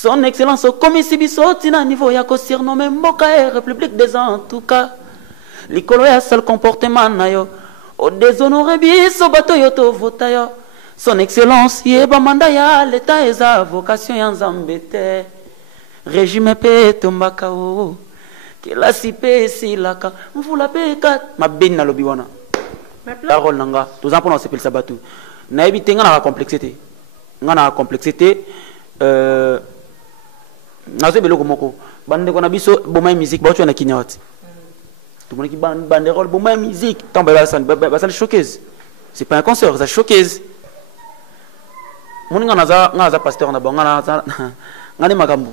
Son Excellence au commissi bisoti na niveau ya ko surnommé mboka et République des en tout cas. Likolo ya seul comportement na yo. O déshonoré biso bato yo to vota yo. Son Excellence yeba manda ya l'état eza vocation ya nzambete. Régime pe tombaka o. Kela sipe silaka. Mvula pe kat mabeni na lobi wana. Parole nanga. Tous en prenons sepel sabatu. Na ebite nga na complexité. Nga na complexité nazo beloko moko. Bande ko na biso bomay musique ba tu na kinyawati. Tout le monde qui banderole bomay musique. Tant ba ça choqueuse. C'est pas un concert, ça choqueuse. Mon nga na za pasteur na bango na ngani makambu.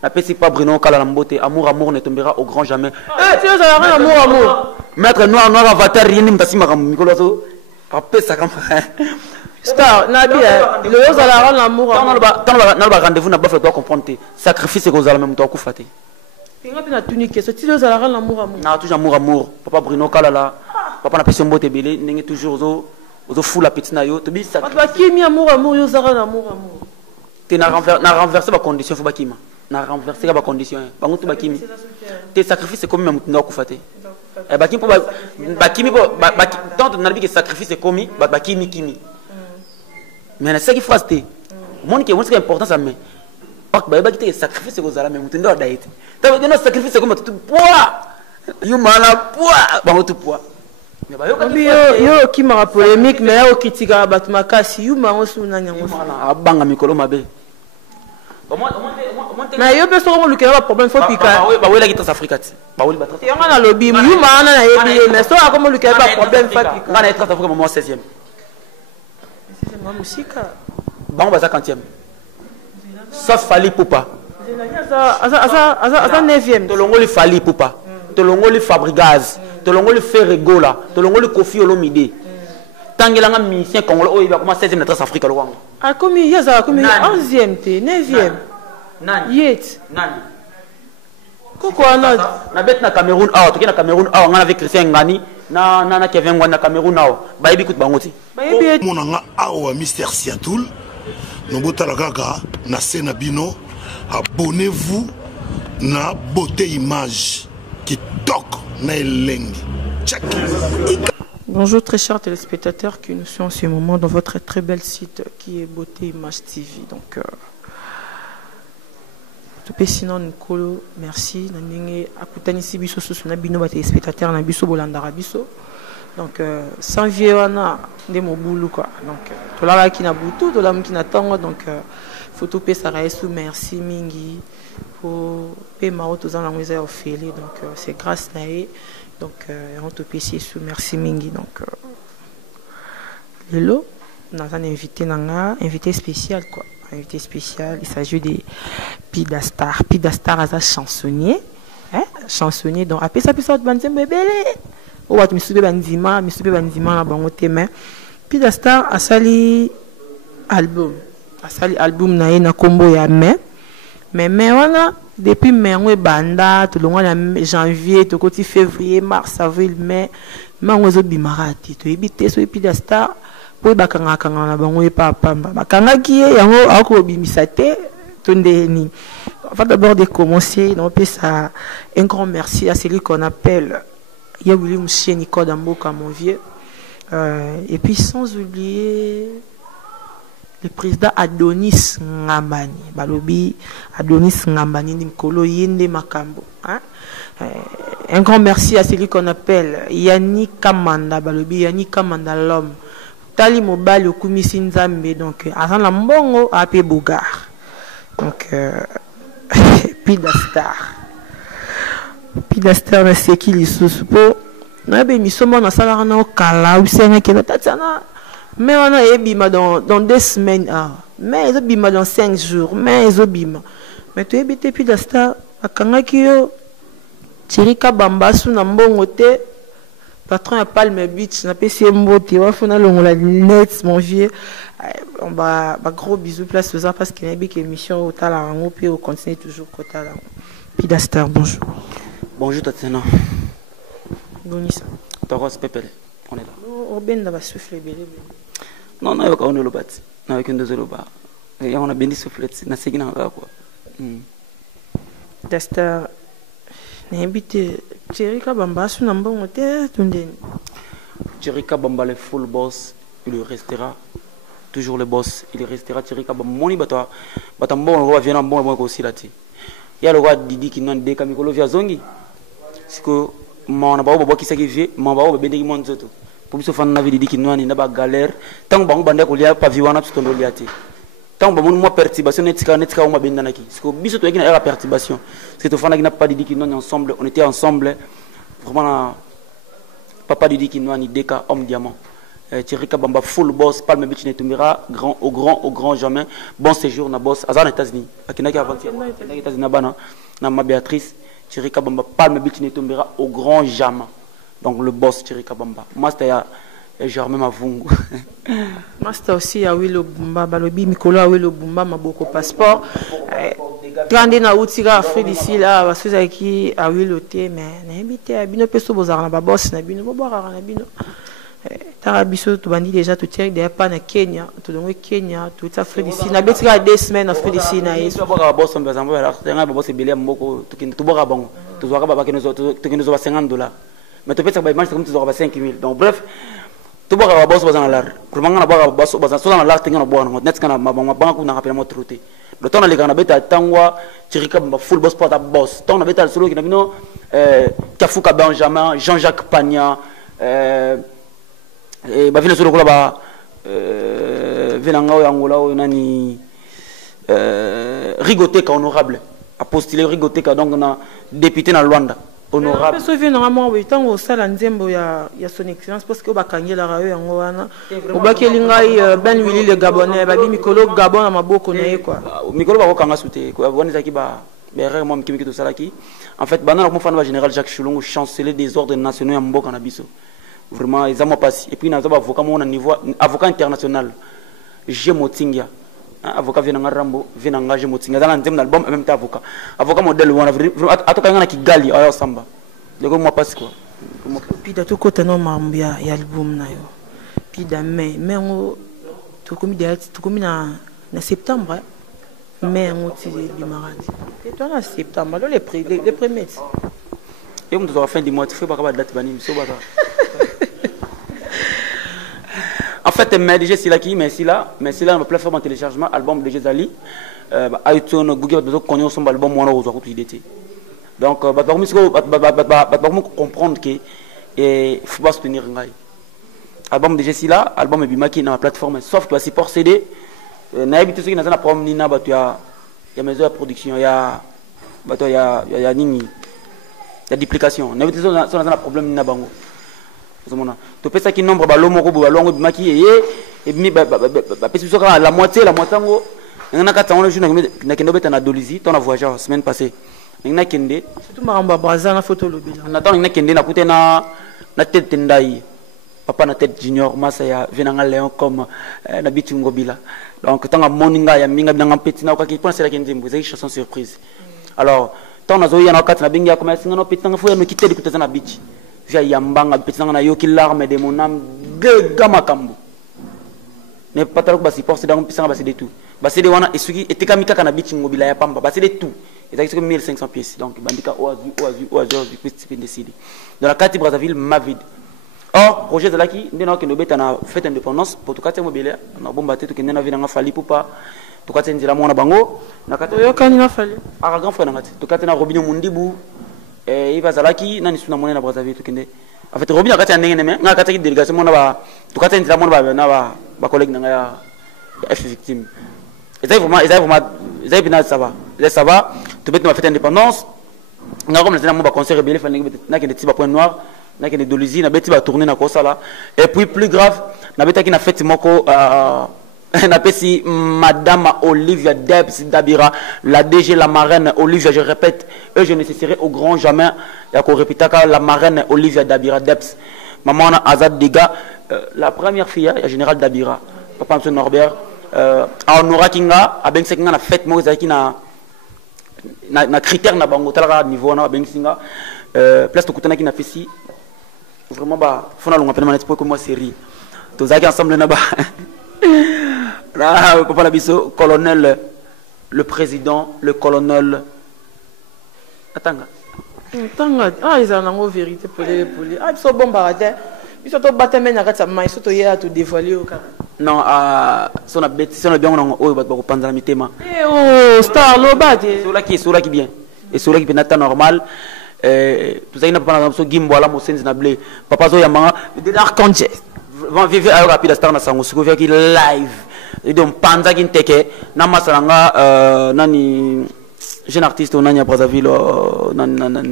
Na pesi pas Bruno kala na mbote amour ne tombera au grand jamais. Tu sais ça amour. Maître noir avatar rien mtasi makambu mikolo so. Apesa kama. Star, Nabi, le haut à la l'amour. Dans le rendez-vous, n'a pas fait toi comprendre. Sacrifice que vous allez même toi coufater. Il y a tunique, c'est toujours à la l'amour. Non, toujours amour. Papa Bruno Kalala, papa n'a pas son botte belé, n'est toujours aux fous la petite naïo. Tu dis ça. Papa qui mis amour, yo zara l'amour. Tu n'as renversé ma condition, faut pas qu'il n'a renversé ma condition. Par contre, tu vas tes sacrifices, c'est comme même tu n'as coufater. Bakimi pour Bakimi pour tant de n'as dit que sacrifice c'est commis, Bakimi. Mais c'est qui fasse té mon qui est important ça mais pas que qui sacrifice que vous allez mais mutendo daite tu veux sacrifice comme tu poids you mala poids ba tu poids mais ba yo qui m'a polémique mais yo critique battu makasi you ma osu na nyango abanga mikolo mabe mais yo peut seulement le problème faut pika ba wela qui dans Afrique ba wela ba yo na lobby you ma na yebi mais so comme le problème faut pika ngana être Afrique moi 16e ma musique bon baza 40e sauf Fali Poupa asa 9e tolongoli Fali Poupa tolongoli Fabrigaz tolongoli Ferregola tolongoli Kofi Olomide tangelanga musicien congolais oyo ba comment 16e na trace Afrique lowango a komi yaza komi 11e te 9e nani yet nani koko na bet na Cameroun awa toki na Cameroun awa ngana avec Christian Ngani na Kevin Ngwana na Cameroun awa ba yebi kut bangoti monanga awa Mister Siatoul nobotala kaka na sena bino abonnez-vous na beauté image qui toque na elengi. Bonjour très chers téléspectateurs qui nous sont en ce moment dans votre très bel site qui est Beauté Image TV. Donc sinon Nikolo merci na ndenge akutani si biso susu na bino ba téléspectateurs na biso bolanda biso. Donc sans vieux wana nde mobulu quoi. Donc tolala ki na butu tolamu ki na tongo donc photo pe sara yesu merci mingi pour pe maro tozana ngweza ofeli donc c'est grâce na e donc on te pesi yesu merci mingi donc lelo na un invité spécial quoi. Invité spécial, il s'agit de Pida Star. Pida Star est un chansonnier, hein? Chansonnier donc après ça de banzem bébélé. Oh wat misube banzima na bango tema. Pida Star a sali album na ye na kombo ya mais wana depuis mai on banda tout le mois de janvier to koti février mars avril mai mango bimarati to ebité so Pida Star pour bakanga na bango papa bakanga qui yango ako bimisa te tondeni. On va d'abord de commencer donc ça un grand merci à celui qu'on appelle Yawili Mouché Nico Damboka mon vieux et puis sans oublier le président Adonis Ngambani balobi Adonis Ngambani Nikolo Yende Makambo hein? Un grand merci à celui qu'on appelle Yannick Kamanda balobi Yannick Kamanda l'homme tali mobile okumisi nzambe donc azana mbongo ape Bogar donc Pida Star na seki lisusu po na be misomo na sala na kala usenga ke tatana mais on a ebima dans 2 semaines mais ils bima dans 5 jours mais ils bima mais tu ebité Pida Star akanga kiyo chirika bambasu na mbongo te patron à Palme Beach, n'a pas essayé mbote, on a la net, mon vieux. On va gros bisous place aux gens parce qu'il y a une émission au Talango puis on continue toujours au Talango. Pida Star, bonjour. Bonjour Tatiana. Bonissa. Toros Pepele, on est là. On ben va souffler belé. Non, on est le bâti. On a qu'une deux loba. Et on a béni souffler, na segina quoi. Dastar n'habite Thierry Kabamba sur n'ambon moteur tunden. Thierry Kabamba le full boss, il restera toujours le boss, il restera Thierry Kabamba. Moni batwa batambo on va venir bon aussi là. Il y a le roi Didi qui n'a des camicolo via zongi. C'est que mon abao bobo qui s'agit mon abao bébé qui monte tout. Pour ce fan Didi qui n'a ni n'a pas galère. Tant que bande qu'on lia pas vivant tout ton liati. Tant que moi perturbation netka ou ma bendanaki. C'est que biso toi qui n'a pas perturbation. C'est que fan qui n'a pas Didi qui n'a ensemble, on était ensemble. Vraiment papa Didi qui n'a ni Deka homme diamant. Thierry Kabamba full boss, Palme Beach Netumira, au grand jamais. Bon séjour na boss. Azan États-Unis. Akinaki avant-hier. États-Unis bana. Na ma Béatrice. Thierry Kabamba Palme Beach Netumira au grand jamais. Donc le boss Thierry Kabamba. Master ya Germain Mavungu. Master aussi a Willo Bumba, Balobi Mikolo a Willo Bumba, Maboko passeport. Grande na outira Afrique d'ici là, parce que qui a Willo té mais n'habite à bino peso bozara na boss na bino boboara na bino. Tarabiso tu bandi déjà tu tiens des pas na Kenya, tu donnes Kenya, tu es Afrique d'ici na betira 2 semaines Afrique d'ici na yesu. Tu boira boss par exemple, alors tu boss belé mboko, tu boira bon. Tu dois pas que nous tu 50 $. Mais tu peux ça image comme tu dois 5 000. Donc bref, tu boira boss bazana lar. Pour manga na boira boss bazana so na lar tinga na boira net kana mabanga banku na rapela mo troté. Le temps na les na beta tangwa Thierry Kabamba full boss pour ta boss. Temps na beta solo qui na bino Kafuka Benjamin, Jean-Jacques Pagna et bah vient sur le là-bas venanga yangola nani Rigoteka honorable a postulé Rigoteka donc on a député na Luanda honorable so vient normalement oui tant au sala nzembo ya son excellence parce que ba kangela rayo yango wana obakelinga Ben Willy le Gabonais ba Mikolo Gabon na maboko na quoi Mikolo ba ko kanga souté ko woni zaki ba berre moi mkimi to salaki en fait banana ko fan général Jacques Chulongo chancelier des ordres nationaux ya mboka na biso. Vraiment, ils ont passé. Et puis, nous avons avocat au niveau avocat international. J'ai Motinga. Avocat vient en Rambo, vient en J'ai Motinga. Dans l'album, même temps avocat. Avocat modèle, on a à tout cas qui gagne à Samba. Le gars, moi, passe quoi. Puis, de tout côté, non, il y a l'album. Puis, mais on tout comme en septembre. Mais on tire du maradi. Et toi, en septembre, les premiers. Et on doit fin du mois, tu fais pas de date, en fait, mais déjà c'est là qui, mais c'est là, la plateforme en téléchargement, album de Jezali, iTunes, Google, d'autres connaissent son album, on a aux autres idées. Donc, pour comprendre que il faut pas soutenir un gars. Album de Jezali là, album Bimaki dans la plateforme, sauf que support CD, n'habite ceux qui n'ont pas problème ni n'a pas il y a maison de production, il y a nini, il y a duplication. N'habite ceux qui n'ont pas problème ni n'a pas tu peux ça qui nombre balomo ko balongo bimaki et mi pesi soka la moitié ngo ngana kata on le jour na kendo beta na Dolizy ton voyagé la semaine passée ngana kende surtout maramba baza na photo lobila na ton ngana kende na kute na tête ndai papa na tête junior masa ya venanga Léon comme na bitu ngobila donc tanga moninga ya minga binanga petit na okaki pour c'est la kende mbuze chanson surprise alors ton na zoya na kata na binga comme singano petanga fo ya no kité de na bichi via yambanga petit na yo ki larme de mon âme de gamakambo ne pas trop basi porte dans pisanga basi de tout basi de wana esuki etekamika kana bichi ngobila ya pamba basi de tout et ça 1500 pièces donc bandika oazu petit décidé dans la carte Brazzaville Mavid. Or projet de laki ndena ke nobeta na fête indépendance pour tout cas mobile na bomba te to ke ndena vina fali pupa to cas nzela mona bango na kata yo kanina fali ara grand frère na ngati to kata na Robinho Mundibu il va zalaki nani suna mona na Brazzaville to kende en fait Robinho kata ndenge me nga kata ki délégation mona ba to kata nzela mona ba na ba collègue na ya F victime et ça vraiment ça va to beta na fête indépendance nga comme na mo ba concert rebelle fali na ke tiba point noir na ke Dolizy na beti ba tourner na kosa là et puis plus grave na beta ki na fête moko na pesi madame Olivia Debs Dabira la DG la marraine Olivia je répète je nécessiterai au grand jamais ya ko répétaka la marraine Olivia Dabira Debs maman na Azad Diga la première fille ya général Dabira papa monsieur Norbert Honora Kinga a ben sekinga na fête mo zaki na critère na bango talaka niveau na ben singa place to kutana ki na fesi vraiment ba fona longa pena manette pour que moi série to zaki ensemble na ba là papa la biso colonel le président, le colonel. Attends. Ah, ils en ont vérité pour les. Ah, ils sont bons baratin. Ils sont battus maintenant à mais ils sont hier à tout dévoiler au carré. Non, si on a bien on va prendre la mitema. Eh oh, star lobat. Sur là qui bien. Et sur là qui bien normal. Tout ça il n'a pas dans ce gimbo là mon sens na blé. Papa zo yamanga de l'archange. Va vivre à rapide star na sango siko qui live. Et donc panza qui nteke na masalanga nani jeune artiste on a Brazzaville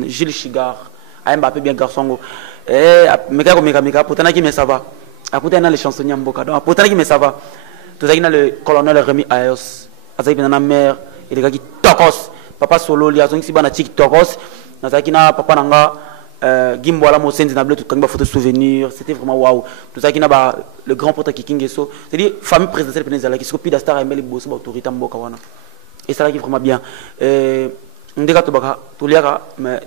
Gilles Chigar a Mbappé bien garçon meka pourtant qui mais ça va pourtant dans les chansonniers mboka donc pourtant qui mais ça va tout ça qui dans le colonel Rémi Ayos azaki bien na mère et les gars qui tokos papa solo li azongi si bana tiki tokos na zaki na papa nanga Gimbola Mosenzi na blé tout quand photo souvenir c'était vraiment waouh tout ça qui na ba le grand pote qui kingeso c'est-à-dire famille présidentielle penezala qui s'occupe d'Astar Emeli Bosso autorité mboka wana. Et ça là qui est vraiment bien. On dit que tout liaka, mais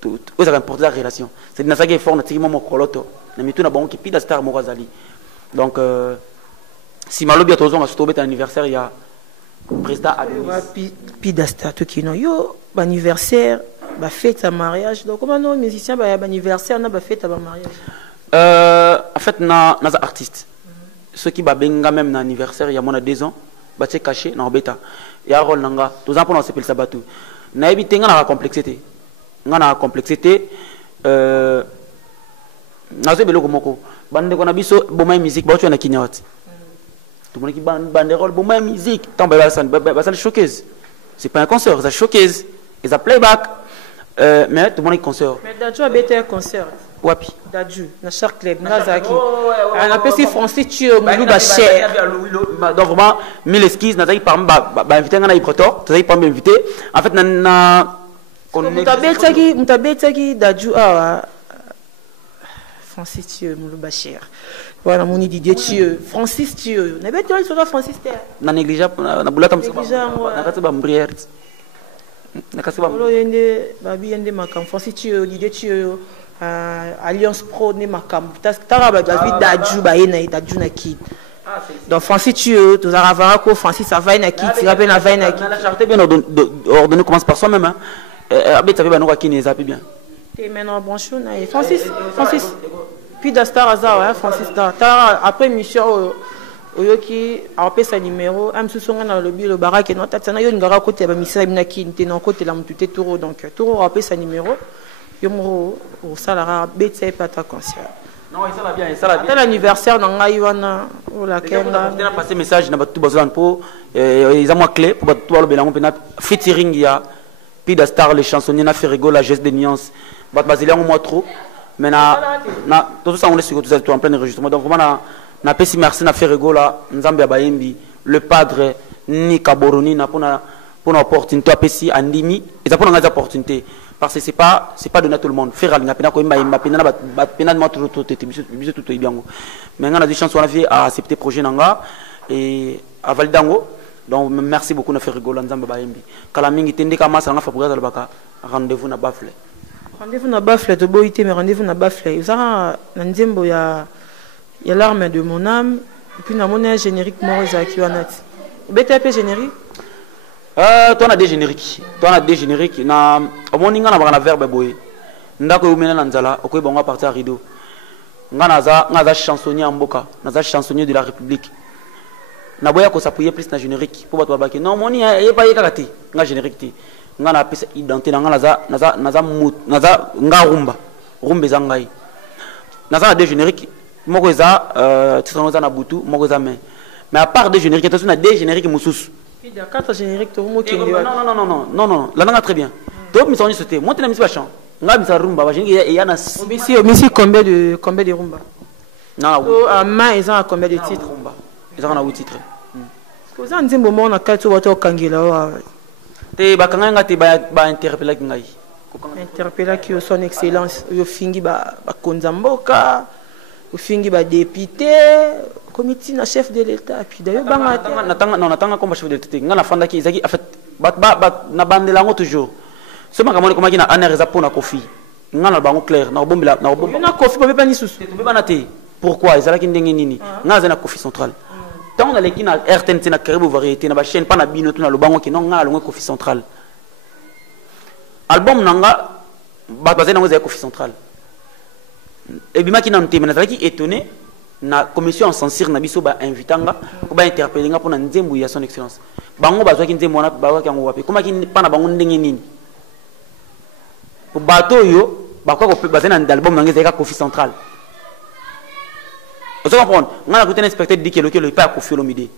tout ça importe la relation. C'est une affaire qui est forte, c'est mon coloto. Mais tout n'a bon qui pide star Morazali. Donc si malo bien tous on a sauté un anniversaire il y a président Adonis. Pide star tout qui non yo anniversaire, ba fête à mariage. Donc comment non musicien ba anniversaire na ba fête à mariage. En fait na artiste. Ceux qui ba benga même na anniversaire il y a moins de 2 ans, ba c'est caché na bêta. Il y a un rôle nanga tous ans pour on s'appelle sabatu na éviter ngana complexité na zo beloko moko bande ko na biso boma musique ba tu na kinyawati tout le monde qui bande rôle boma musique tant ba ça showcase c'est pas un concert ça showcase et ça playback mais tout le monde qui concert mais Dadju a bêté un concert wapi Dadju na Shark Club Nazaki on appelle ça Francis Tio Moulouba cher donc vraiment mille excuses Nazaki par invité ngana iprotor Nazaki par invité en fait na mutabetaki Dadju ah Francis Tio Moulouba cher voilà mon Didier Tio Francis Tio na bêté sur Francis Terre na négligeable na bulata msaba na katiba mbrière na katiba yende babi yende makam Francis Tio Didier Tio Alliance Pro ne makam taraba David Dadju ba ena Dadju na kit donc Francis Tio tous aravara ko Francis ça va na kit il rappelle na va na kit la charité bien ordonnée commence par soi-même hein abeta ba no kini ça bien et maintenant branchon na Francis puis d'Astar Azar Francis après mission oyoki après sa numéro am susonga na lobby le baraka no tatsana yo ngara côté ba misa bina kinte na côté la mutute touro donc touro après sa numéro yo au salara betse pata concert non ça va bien ça va bien l'anniversaire na ngai wana o la kenga on a passé message na batu bazolan po ils ont moi clé pour batu lo belango pena featuring ya Pida Star les chansonniers na fait rigolo la geste de nuance bat bazilango moi trop mais na tout ça on est sur tout ça en plein enregistrement donc vraiment na pesi merci na fait rigolo nzambe ya bayembi le padre ni kaboroni na pour opportunité pesi andimi et ça pour une opportunité parce que c'est pas donné à tout le monde faire alinga pena ko imba pena ba pena de moto tout biso tout ibiango mais ngana des chances on a fait à accepter projet nanga et à validango donc merci beaucoup na faire rigola nzamba bayembi kala mingi tendeka masa nga fabrice albaka rendez-vous na bafle to boité mais rendez-vous na bafle ça na nzembo ya l'arme de mon âme et puis na mon générique moroza ki wanati BTP générique toi on a des génériques na omoninga na bana verbe boy ndako yumena na nzala okoy bonga partir rideau ngaza chansonnier mboka naza chansonnier de la République na boya ko s'appuyer plus na générique pour batwa baki non moni e pa yekakati nga générique ti nga na pesa identité na nga naza nga rumba zangai naza des génériques moko eza titre na butu moko eza mais à part des génériques attention na des génériques mususu. Il y a 4 génériques, tu as non, là, on très bien. Tu as mis en sauté. Moi, tu as mis pas chant. On a mis en rumba. Il y en a 6. Mais combien de rumba? Non, à main, ils ont combien de titres? Ils ont 8 titres. Vous avez un moment, on a 4 ou 5 kangela. Tu vas interpeller ngai. Interpeller qui son excellence, yo fingi ba konzamboka, yo fingi ba député. Comité na chef de l'État puis d'ailleurs natanga comme chef de l'État ngana fanda ki izaki en fait na bandela ngo toujours ce makamoni comme na anereza pona kofi ngana bango clair na bombela na kofi ba ni susu to beba na te pourquoi ezala ki ndenge nini ngaza na kofi central tant na leki na RTNC na karibu variété na ba chaîne pas na bino tout na lobango ki non nga alongo Kofi Central album nanga ba basé na ngozé Kofi Central et bima ki na nteme na zaki étonné na commission en censure na biso ba invitanga ko ba interpeller nga pona nzembu ya son excellence bango bazwa ki nzembu na ba ki ngo wapi kuma ki pa na bango ndenge nini ko bato yo ba ko basé na album nanga zeka Kofi Central. Vous comprenez? On a écouté un inspecteur dit que le pas Kofi Olomide.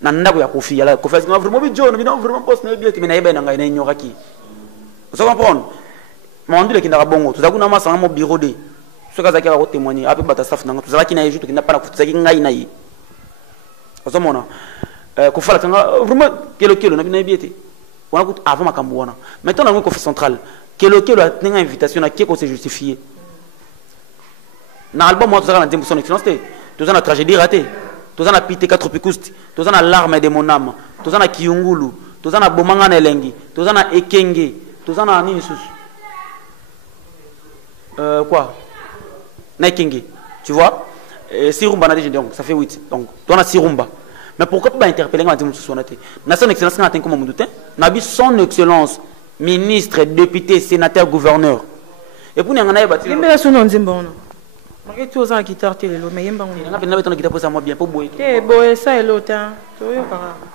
Nanda ya Kofi, ya Kofi a vraiment bien, mais non vraiment poste na bien, mais na yeba na nyora ki. Vous comprenez? Mon Dieu, qui n'a pas bon, tout ça kuna masa na bureau de. Ce kaza ki va témoigner, après bata staff na tout ça qui na juste qui n'a pas na kutu ki ngai na yi. Vous comprenez? Kofi la kanga vraiment kelo na bien biete. On a écouté avant makambo wana. Maintenant on a Kofi Central. Kelo a tenu invitation à qui qu'on s'est justifié. Dans l'album, tout ça, on a dit son excellence, tout ça, on a tragédie ratée, tout ça, on a pité 4 picousti, tout ça, on a l'arme de mon âme, tout ça, on a Kiungulu, tout ça, on a Bomanga Elengi, tout ça, on a Ekenge, tout ça, on a Nisus. Quoi? Ekenge, tu vois? Sirumba, on a dit, donc, ça fait 8. Donc, on a Sirumba. Mais pourquoi pas interpeller un petit peu na son excellence, on a comme Moudoutin, on a vu son excellence, ministre, député, sénateur, gouverneur. Et pour nous, on a bâti. Je suis un guitare télé, mais je suis un moi bien pour boy. Eh, boy, ça est l'autre.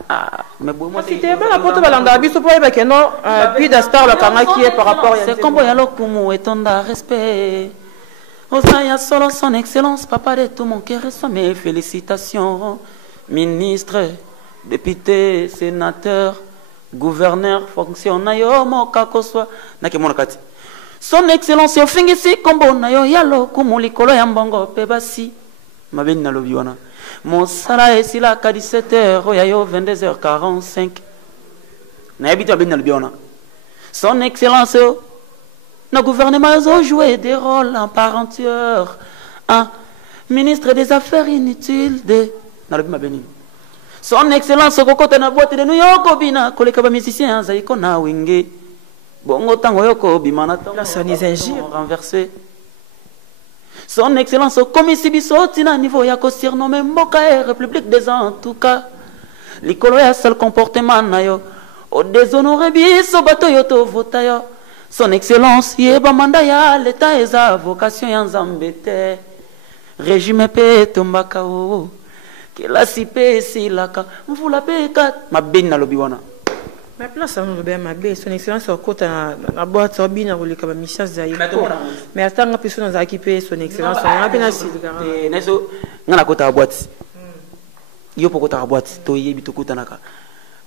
Ah, mais bon, moi c'était pas la photo de l'andabi, ce point que non, puis d'Astar, la Kanga qui est par rapport à. C'est comme boy alors pour moi, et ton respect. Osaya solo son excellence, papa de tout mon cœur, reçoit mes félicitations. Ministre, député, sénateur, gouverneur, fonctionnaire, mon kakoswa, n'a que mon kati. Son excellence ofingisi kombo na yo yalo kumulikolo ya mbongo pebasi mabeni na lobiwana mon sala esila ka 17h ya yo 22h45 na habite mabeni na lobiwana son excellence na gouvernement ont joué des rôles en part entière un ministre des affaires inutiles de na lobi mabeni son excellence kokota na boîte de New York bina koleka ba musicien zaiko na wenge bongo tango yoko bimana tango renversé son excellence komisi biso tina niveau ya ko surnommer mboka et république des en tout cas likolo ya seul comportement na yo o déshonorer biso bato yo to vota yo son excellence yeba manda ya l'état eza vocation ya nzambe te régime pe tombaka o kila sipe silaka mvula pe kat mabeni na lobi wana. Mais place, on a ma belle, son excellence au côté la boîte sur bien pour les commissions zaïko. Mais attends, on peut se nous équiper son excellence. On a bien assez. Neso, on a côté la boîte. Yo pour côté la boîte, toi y es bitu côté naka.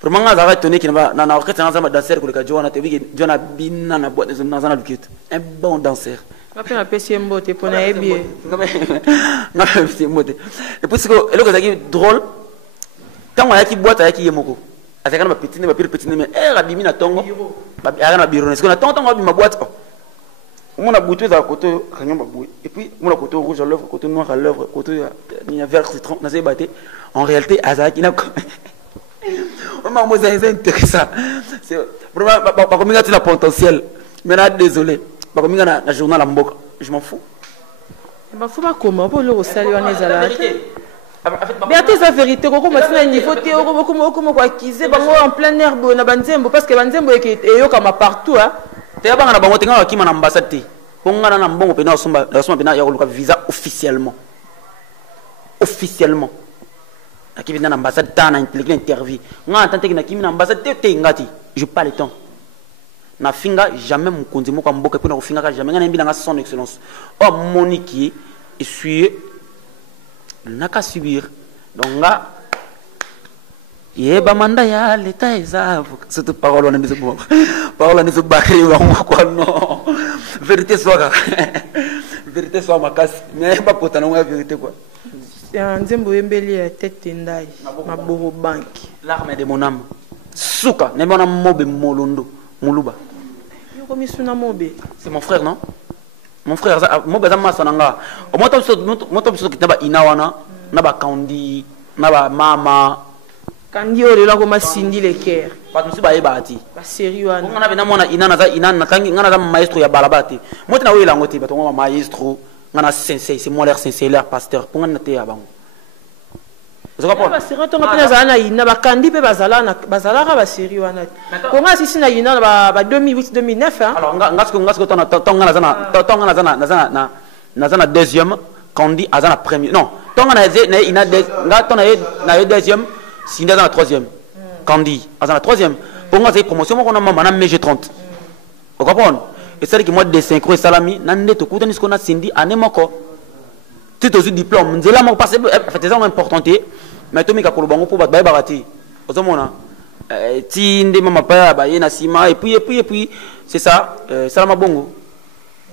Vraiment, on a arrêté tonner qui n'a na orchestre dans un danseur que le Joana te dit que Joana bin na boîte dans un lutte. Un bon danseur. On a PC mbote pour na bien. On a PC mbote. Et puis c'est que le que drôle. Quand on a qui boîte avec qui yemoko. Azaka na petit mais rabimi na tongo ba na biro est-ce que na tongo ma boîte on a bouté za côté kanyomba boui et puis on a côté rouge à l'œuvre côté noir à l'œuvre côté ni vert citron na zé baté en réalité azaki na on m'a c'est intéressant c'est vraiment pas comme il a potentiel mais là désolé pas comme il na journal à mboka je m'en fous bah faut pas comment pour le saluer on est à la mais à tes vérité, comment il faut comment acquiser en plein air na banzembo parce que banzembo est comme partout hein. T'es pas na bango tenga ki mana ambassade. Ponga na mbongo pena somba pena ya koluka visa officiellement. Officiellement. Aki vina na ambassade ta na interview. Nga tante ki na kimi na ambassade te ngati. Je pas le temps. Na finga jamais mon konzi mo kwa mboka pena ko finga jamais nga na son excellence. Oh Monique essuyer naka subir donc là yeba manda ya l'état ezavo cette parole on est bon parole on est bakri wa quoi non vérité soit ma casse mais pas pour la vérité quoi nzembo embeli ya tête ndai maboro bank l'arme de mon âme suka ne mona mobe molondo muluba yo komi suna mobe c'est mon frère non. Mon frère, moi, je suis là. Moi, je suis là. Inawana, naba kandi, naba mama. Kandi o là comme Cindy le cœur. Pas de souci, bah ébati. Pas sérieux. On a bien moi inana kangi, on a maestro ya balabati. Moi, tu n'as eu la moitié, bah ton maestro, on a sensei, c'est moi l'air sensei, l'air pasteur. Pour on a été à bango. Vous comprenez? Ba série tonga pena zala na ina ba kandi pe bazala ka série wana. Ko nga sisi na ina ba 2008 2009 hein. Alors ngasko tonga na deuxième kandi azana premier. Non, tonga na ina nga tonga na deuxième, sinda na troisième. Kandi azana troisième. Pour nga c'est promotion ko na mama na MG30. Vous comprenez? Et c'est que moi de synchro salami nande to kutani ce qu'on a sindi anemoko. Tout aussi diplôme nzela mo parce que fait ça important mais to mika kolobango pour ba barati. Ozomona ti ndé mama pa ba yena sima et puis c'est ça salama bongo.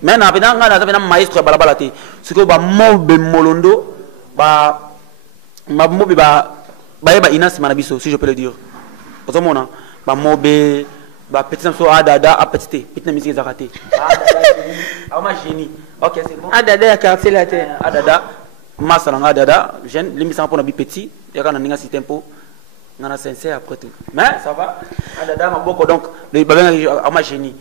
Mais na bena nga na maestro balabala te. Ce que ba mobe molondo ba mobe ba ina sima na biso si je peux le dire. Ozomona ba mobe ba petit so adada a petit petit musique zakate ah ma génie OK c'est bon adada ya quartier la terre adada masala adada jeune l'émission pour na bi petit ya kana ninga si tempo ngana sincère après tout mais ça va adada ma boko donc le babenga ah ma génie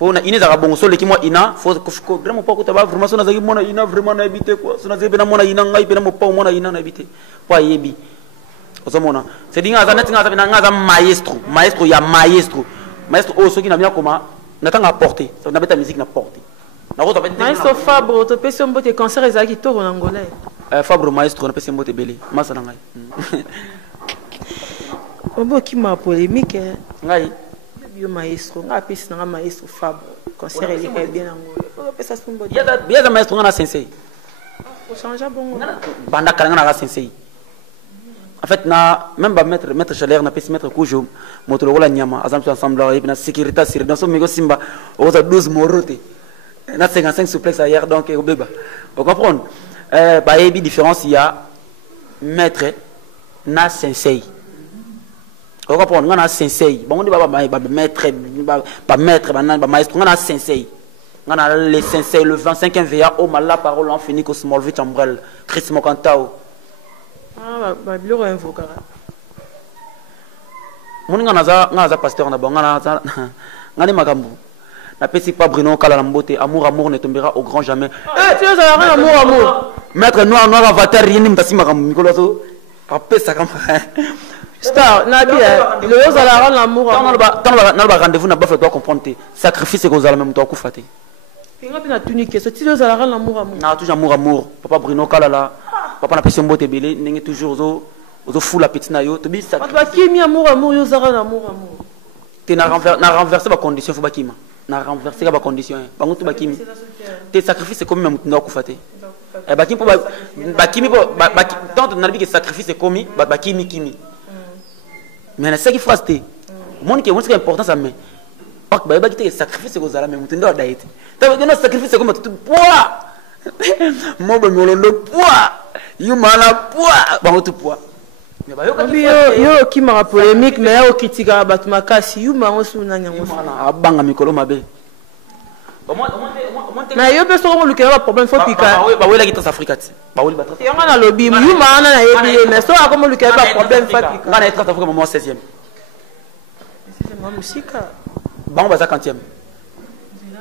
pour na ine za bongo so le ki mo ina faut vraiment pas ko ta ba vraiment so na zaki mona ina vraiment na habiter quoi so na zaki na mona ina ngai pe na mo pa mona ina na habiter po yebi ozomona c'est dinga za netinga za nga za maestro ya maestro maestro oh ceux qui n'a bien comment n'attend à porter ça n'a pas ta musique n'a porté maestro Fabre to pesi mbote concert ezaki to en angolais Fabre maestro na pesi mbote belé masa na ngai obo ki ma polémique ngai bio maestro nga pesi na maestro Fabre concert il est bien angolais pesa mbote ya maestro ngana sensei faut changer bon banda kala ngana sensei. En fait, même mettre chaleur, na pesi mettre kujo, motolo la nyama, azam ensemble et puis na sécurité sur dans son migo simba, on a 12 morote. Na 55 souplex hier donc au beba. Vous comprenez? Bah il y a différence il y a maître na sensei. Vous comprenez? On a sensei. Bon on dit ba maître ba maestro on a sensei. On a les sensei le 25e VA au mal la parole en fini ko Smallvich Umbrella, Chris Mokantao. Ah, bah, bureau invoca. Mon ngaza pasteur na banga ngani makambu. Na pesi pas Bruno kala na mbote amour ne tombera au grand jamais. Tu es à amour. Maître noir avatar yini mtasi makambu mikolo so. Apesa kama. Star nabi le ozala l'amour. Dans le rendez-vous na ba fait toi comprendre sacrifice que ozala même toi ku faté. Pinga pina tunique so ti ozala l'amour. Na toujours amour. Papa Bruno kala la. Papa na pesi mbote belé ndenge toujours zo fou la petite na yo to bi ça. Papa qui mi amour yo zara amour. Te na renverser ba condition faut ba kima. Na renverser ba condition. Bango to ba kimi. Te sacrifice comme même ndo ku faté. E ba kimi po ba kimi po ba tant na bi que sacrifice comme ba kimi. Mais na ça qui faste. Mon qui est important ça mais pas ba ki te sacrifice ko zala même ndo daite. Ta ba no sacrifice comme tout poids. Mo ba molondo poids. You mala poids ba tout poids. Mais ba yo qui m'a polémique mais yo critique ba makasi you ma on suna nyango abanga mikolo mabe. Na yo pe so ko lu kera problème faut pika. Ba wela ki Africa ti. Ba wela ba tra. Yo ngana lobby you ma na yebi mais so ko lu kera problème faut pika. Ngana tra Africa moment 16e. C'est ma musique. Ba on ba 50e.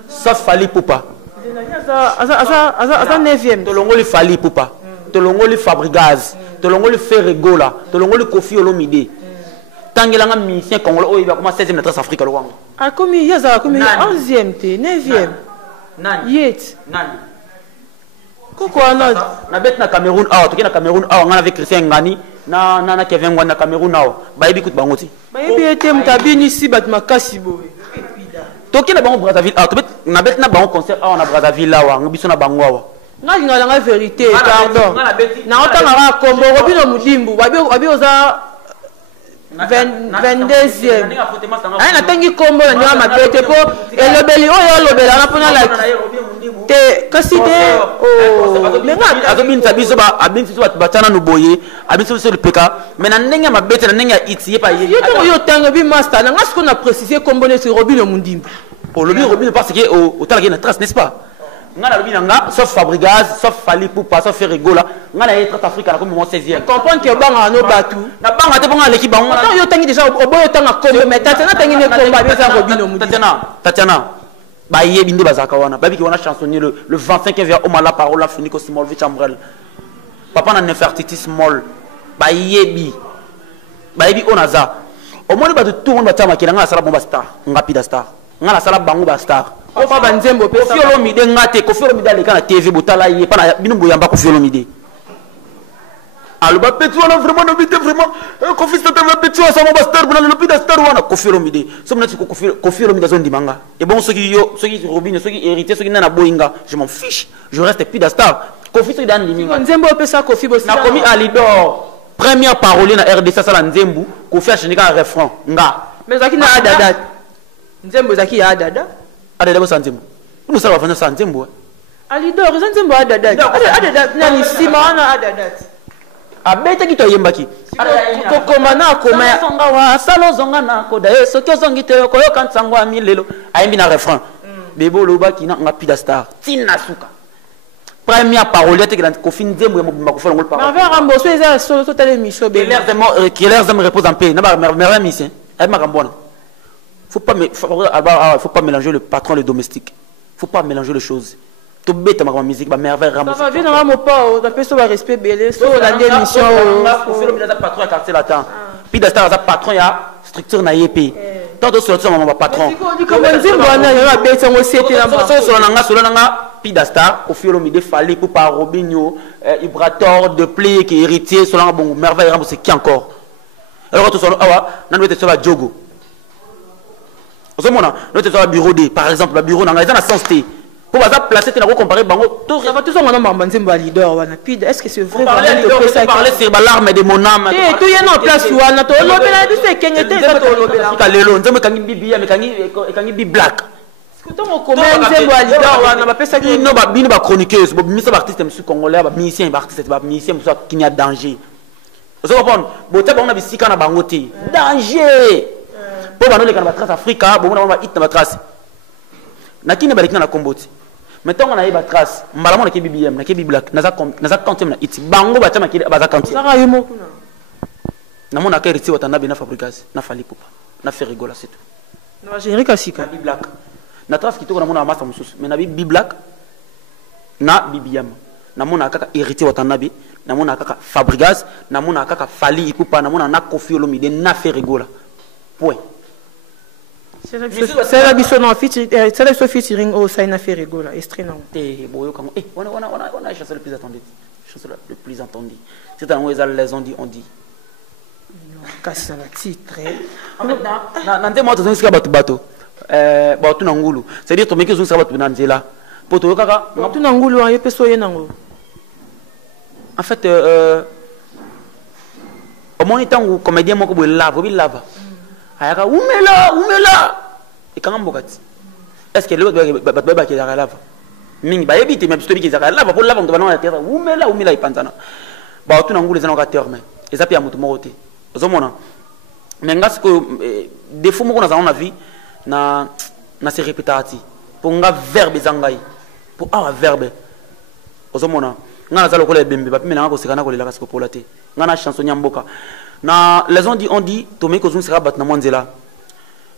Sauf Fali Poupa. Asa 9e. Tolongoli Fali Poupa. Tolongoli Fabrigaz. Tolongoli Ferregola. Tolongoli Kofi Olomide. Tangelanga musicien congolais oh il va commencer 16e na Afrique lo wango. Ah comme il y a comme 11e te 9e. Nani? Yet. Nani? Pourquoi non? Na bet na Cameroun ah to na Cameroun ah ngana avec Christian Ngani na Kevin Ngwana na Cameroun ah ba yebi kut bangoti. Ba yebi ete mutabini si bat makasi boy. Toki na bango Brazzaville ah to bet na bet na bango concert ah na Brazzaville là wa biso na bango wa. Nga ngala nga vérité pardon. Na otanga ba kombo robino mudimbu babi oza 22e. Ai na tangi kombo na nyama mabete po elobeli oyo lobela na pona la te kasi te oh menga azobin tabiso ba abin fiso batana no boye abin fiso le peka mais na ndenge mabete na ndenge itie pa ye yo tanga bi master na ngasko na préciser kombo ne sur robino mudimbu. Pour le robino parce que au talaki na trace n'est-ce pas? Ngana robina nga sauf Fabrigaz sauf Fali Poupa sauf Ferregola ngana y traite Africa comme mon 16e. Comprendre que banga no batu na banga te bonga l'équipe bango attends yo tangi déjà oboyo tanga kombo mais tatana tangi ne komba bien ça robino mudimbu. Tatiana ba yebi ndo bazaka wana babi ki wana chansonnier le 25e vers Omala parole fini ko Smallvich Umbrella papa na Nefertiti Small bayebi onaza omoni bato tout monde batia makila nga sala bomba star nga pida star nga sala bango ba star Ofa banzembo pesa. Kofi Olomide ngate Kofi Olomide aleka na TV botala ye pana bino boyamba Kofi Olomide. Aluba petu wana vraiment no bite vraiment Kofi Stata va petu sa mo ba star buna no pida star wana Kofi Olomide. So mna Kofi Olomide zo ndimanga. Et bon ceux qui Robin ceux qui héritier ceux qui na boinga, je m'en fiche. Je reste pida star. Kofi so dan liminga. Nzembo pesa Kofi bosi. Na komi Alidor. Première parole na RDC sala Nzembu, Kofi a changé un refrain nga. Mais zaki na adada. Nzembo zaki ya adada. Adada bo Nzembu. Nous ça va faire Nzembu. Alidor Nzembo adada. Adada nani sima wana adada. Abeta kito yembaki. Kokoma na koma songa wa salo zonga na koda eso kyo zongi te ko yo kantango amilelo. Ayembi na refrain. Bebo lobaki na ngapida star. Tina suka. Première parole était que Kofi Nzembu ya mobimba kofala ngol parole. Marvel Rambo so eza solo to tele miso be. Qui l'air me repose en paix. Na ba merveille mission. Ay makambona. Faut pas mélanger le patron et le domestique. Faut pas mélanger les choses. To beta ma musique ba merveille Rambo. Ça va bien na mo pa o da peso ba respect belé so la émission o Kofi le patron à quartier latin. Pida star za patron ya structure na YP. Tant sur mon patron. Comme Nzembo na ya beta ngo sete na ba. Solo nga Pida star Kofi Olomide fallait pour par Robinho Ibrator de play qui héritier selon bon merveille Rambo c'est qui encore. Alors tout ça awa na nous était sur la Diogo. Ozomona nous était sur la bureau D par exemple la bureau na nga na sens T. Pour placer na comparer bango tout ça va tout ça on a Nzembo leader wana Pida est-ce que c'est vrai parler sur l'arme de mon âme et tout y en place wana to lobela bise kengete ça to lobela ka lelo Nzembo kangi bibi mais kangi bi black. Comment Nzembo leader wana ba pesa ki no ba bino ba chroniqueuse bo misa ba artiste monsieur congolais ba musicien ba artiste ba musicien so qui n'y a danger. Vous comprenez bote ba on a bisika na bango te danger. Po ba no le kana ba trace Africa bo na ba hit na ba trace. Na kini ba na komboti. Maintenant on a ba trace mbala mo na ke BBM na ke B Black na za compte na hit bango ba tama ki ba za compte. Ça rayo mo kuna. Na mona ka héritier watana bina Fabricas na fali popa na fait rigola c'est tout. Na gérer kasika B Black. Na trace qui toko na mona masa mususu mais na B Black na BBM na mona kaka héritier watanabi na mona kaka Fabregas na mona kaka fali ikupa na mona na Kofi Olomide na fait rigola point c'est la biso non featuring c'est la featuring au ça na fait rigola extrait non et boyo comme on a chanson le plus attendu chanson le plus entendu c'est dans les on dit casse la titre en fait na ndemo to zongisa bato bon tout ngulu c'est dire to meki zongisa bato na nzela poto kaka tout ngulu ayo peso yenango en fait au moment où comédien moko bo lava ayaka umela ikangambokati est-ce que le bato qui est lava mingi ba yebite mais bisto biki zaka lava pour lava ndo bana terre umela ipanzana ba tout ngulu zana ka terre mais ezapi ya mutu morote ozomona mais ngas ko défaut moko na na vie na se répétati pour nga verbe zangai pour verbe ozomona nga za lokola bembe ba pimela ko sekana ko lelaka siko polate nga na chanson nyamboka na les on dit to me ko zun sera bat na mwanzela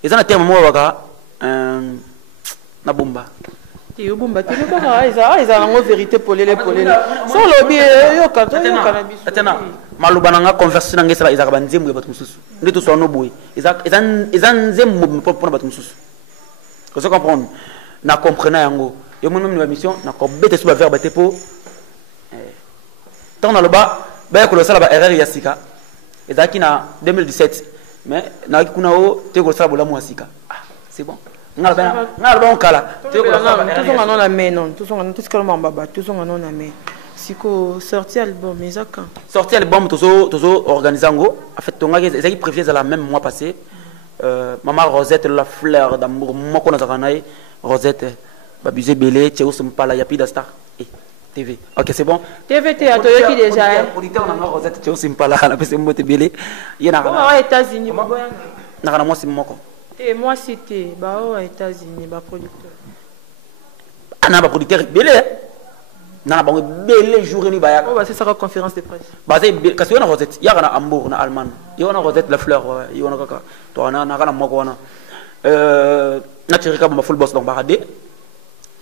ezana terme mo waka na bomba ti yo bomba ti ko ka eza ngo vérité polele so lobi yo ka biso atena maluba nga conversion nga sera ezaka banzembu ya bat mususu ndito so no boy ezan nzembu pour bat mususu ko se comprendre na comprendre yango yo mo même mission na ko bete sur ba verbe te po tant na loba ba ko lo sala ba erreur ya sika ezaki na 2017 mais na kuna o te ko sala bola mo sika c'est bon ngala ba on kala te ko sala tout son non la main non tout son tout ce que l'on baba tout son non la main siko sorti album ezaka sorti album tozo organisango en fait tonga ezaki prévu la même mois passé maman Rosette la fleur d'amour moko na zakanaï Rosette babusé belé tcheo simpala ya pida star TV. OK, c'est bon. TVT a toyoki déjà. Producteur na Rosette tcheo simpala na pese mote belé. Yena aux États-Unis. Na kana moi simoko. Et moi c'était aux États-Unis ba producteur. Ana ba producteur belé. Na ba belé jour ni ba ya. Oh bah c'est ça la conférence de presse. Bah c'est parce que na Rosette ya kana Hambourg na Allemagne. Yo na Rosette la fleur yo na kaka. To na kana moko wana. Na tirika ba full boss donc ba radé.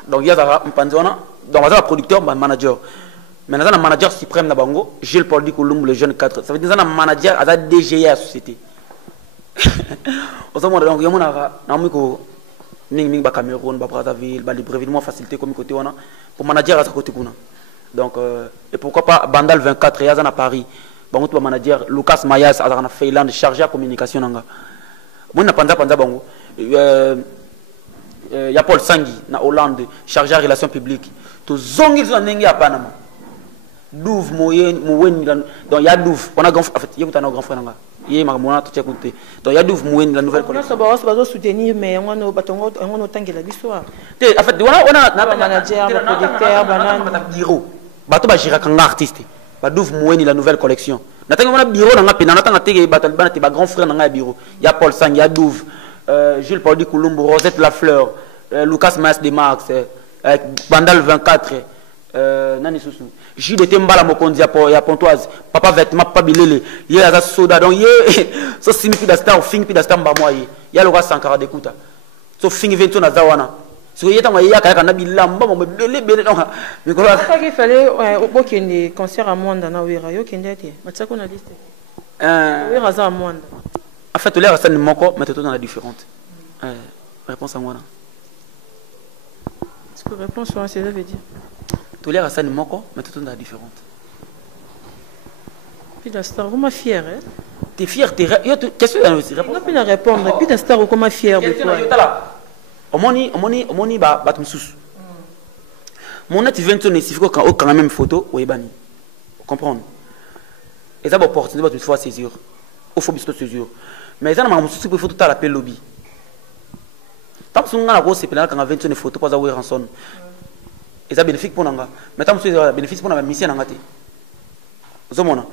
Donc il y a un panzona donc on a producteur manager mais dans un manager suprême na bango Gilles Paul Dikolumbu le jeune 4 ça veut dire dans un manager à la DGA la société aux hommes donc yomona na miko ning ba Cameroun ba Brazzaville ba Libreville moi facilité comme côté wana pour manager à sa côté kuna donc et pourquoi pas Bandal 24 ya à Paris bango to manager Lucas Mayas à na Finland chargé à communication nanga mon na panza bango ya Paul Sangi na Hollande chargé à relations publiques to zongi zo ndenge ya Panama Douve moyen donc ya Douve on a grand en fait yékuta na grand frère nanga yé ma mona to tchekoute donc ya Douve moyen la nouvelle collection ça va soutenir mais on batongo on tangela l'histoire en fait on a na manager producteur banane bureau bato ba gira kanga artiste ba Douve moyen la nouvelle collection natanga na bureau nanga pena natanga tege bato bana te ba grand frère nanga bureau ya Paul Sangi ya Douve Jules Paul Dikolumbu Rosette Lafleur Lucas Mas de Marx Bandal 24 nani susu JDT mbala mokonzi ya Pontoise papa vêtement papa bilele ye aza soda donc ye so simipi da star fing pi da star mba moye ya loka Sankara d'ekuta so fing vento na zawana so ye tanga ya kaya na bilamba mo bele donc mikolo pas qu'il fallait au kende concert à Mwanda na wera yo kende te matsako na liste wera za Mwanda en fait l'air ça ne moko mais tout dans la différente réponse à moi là est-ce que réponse sur ça veut dire tout l'air ça ne moko mais tout dans la différente puis la star comment fier hein t'es fier t'es qu'est-ce que tu réponds on peut la répondre puis la star comment fier de toi omoni ba tumsusu mon net 20 ne signifie quand même photo ou ebani comprendre et ça opportunité de fois saisir au faut bisto saisir mais ça na mamususu pour photo ta la lobby tant que nga na ko sepela quand 20 ne photo pas avoir ranson et ça bénéfique pour nanga mais tant que bénéfice pour na mission nanga te zomona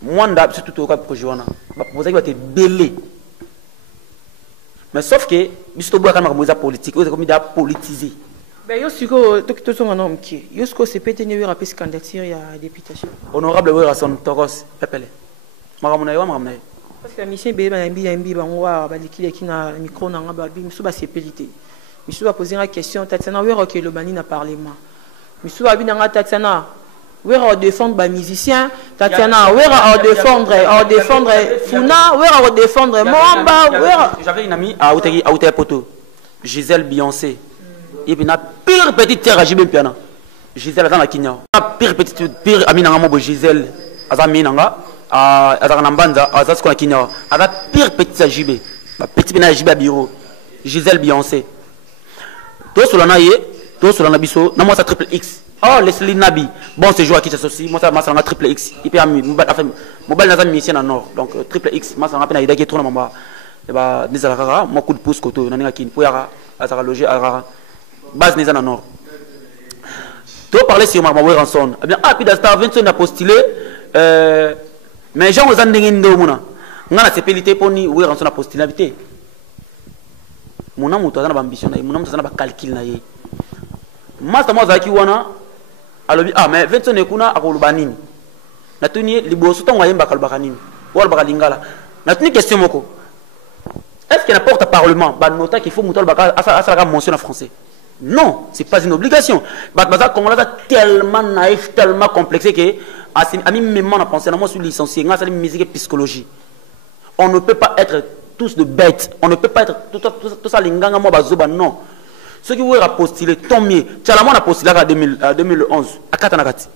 mwanda surtout to ka projet wana ba proposer va te belé mais sauf que bisto boa kana moza politique ou comme da politiser ben yo siko to songa nom ki yo siko c'est pété ni wera pes candidature ya députation honorable wera son tokos pepele magamuna yo magamuna parce que la mission be ba mbi ba ngwa ba likile ki na micro na ngaba bi miso ba sepelité miso ba poser une question tatsana wera ke le bani na parlement miso ba bi na tatsana wera défendre ba musicien tatsana wera défendre Funa wera défendre Mwamba wera j'avais une amie à Outay Poto Gisèle Beyoncé et puis na pire petite terre à Jibé Piana Gisèle dans la Kenya la pire amie nanga mo Gisèle azami nanga azana mbanza azas ko na Kenya ala pire petite à Jibé ba petit na Jibé bureau Gisèle Beyoncé to solana ye to solana biso na mo sa triple X oh Leslie Nabi bon c'est joueur qui s'associe moi ça m'a ça triple X il peut mobile na za mission en nord donc triple X moi ça m'a peine idée qui tourne mamba et ba nizala kaka moi coup de pouce koto na ninga kin pour yara azara loger ara base nizana nord to parler sur ma ranson eh bien puis da star 20 na postulé mais gens aux andenge ndo muna ngana sepelité poni we ranson na postulé habité mon amour to na ambition na mon amour to na ba calcul na ye master moi zaki wana alobi mais 20 ne kuna akoluba nini natuni liboso tonga yemba kalubaka nini wala baka lingala natuni question moko est-ce qu'il apporte à parlement ba nota qu'il faut mutol baka asala mention en français non c'est pas une obligation baza congolais tellement naïf tellement complexé que ami même na penser na moi suis licencié ngasa musique et psychologie on ne peut pas être tous de bêtes on ne peut pas être tout ça linganga moi bazoba non ceux qui vont postuler tant mieux tchala moi na postulé à 2011 à Katanakati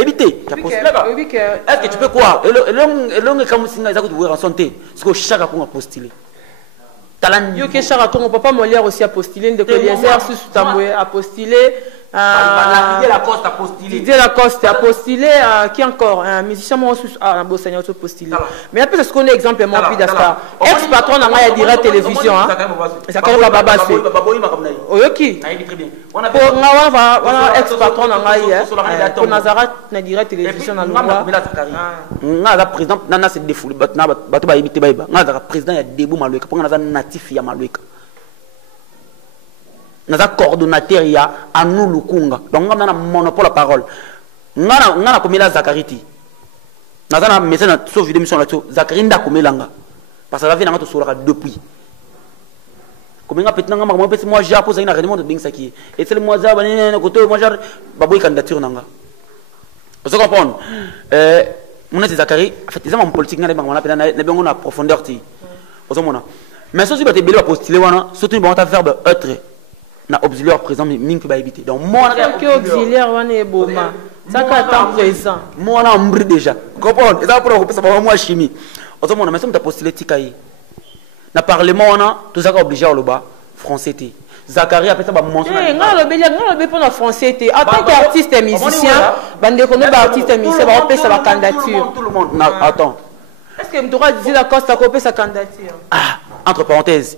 éviter est-ce que tu peux quoi et l'on est comme si nous avons en santé ce que chaque fois a postulé yo que chaque fois papa Molière aussi a postulé de Collier sous Tamboué a postulé Didier Lacoste a postulé qui encore un musicien moi sous un beau seigneur a postulé mais après ce qu'on est exemple moi puis d'Astar ex patron na ma direct télévision hein ça quand va baba c'est oyoki on a ex patron na ma pour Nazareth na direct télévision na loi nga président nana c'est défoulé bato ba éviter ba nga président ya Debout Maloueka pour nga natif ya Maloueka naza coordonnateur ya Anou Lukunga donc ngam na monopole la parole ngana komela Zakariti naza na message na so vidéo mission là Zakari nda komelanga parce que la vie nanga to solaka depuis Comme on a peut-être moi j'ai posé une réunion de Bing Saki. Et c'est le moi j'ai côté moi j'ai babouille candidature nanga. Vous comprenez? Mon est Zakari, en fait, c'est mon politique n'a pas on a profondeur ti. Vous comprenez? Mais si tu vas te béler à postuler wana, surtout bon ta verbe être na auxiliaire présent ming que ba éviter. Donc moi que auxiliaire wana est boma. Ça ka temps présent. Moi on a mbri déjà. Comprendre? Et ça pour ça pas moi chimie. Vous comprenez? Mais si tu as postulé tikai. Na parlement on a tout ça obligé au bas français té. Zakari après ça va mentionner. Non le pour la français té. En tant qu'artiste et musicien, bande kono ba artiste et musicien va opérer sa candidature. Tout le monde attends. Est-ce que Mdoura dit la Costa copé sa candidature? Ah, entre parenthèses,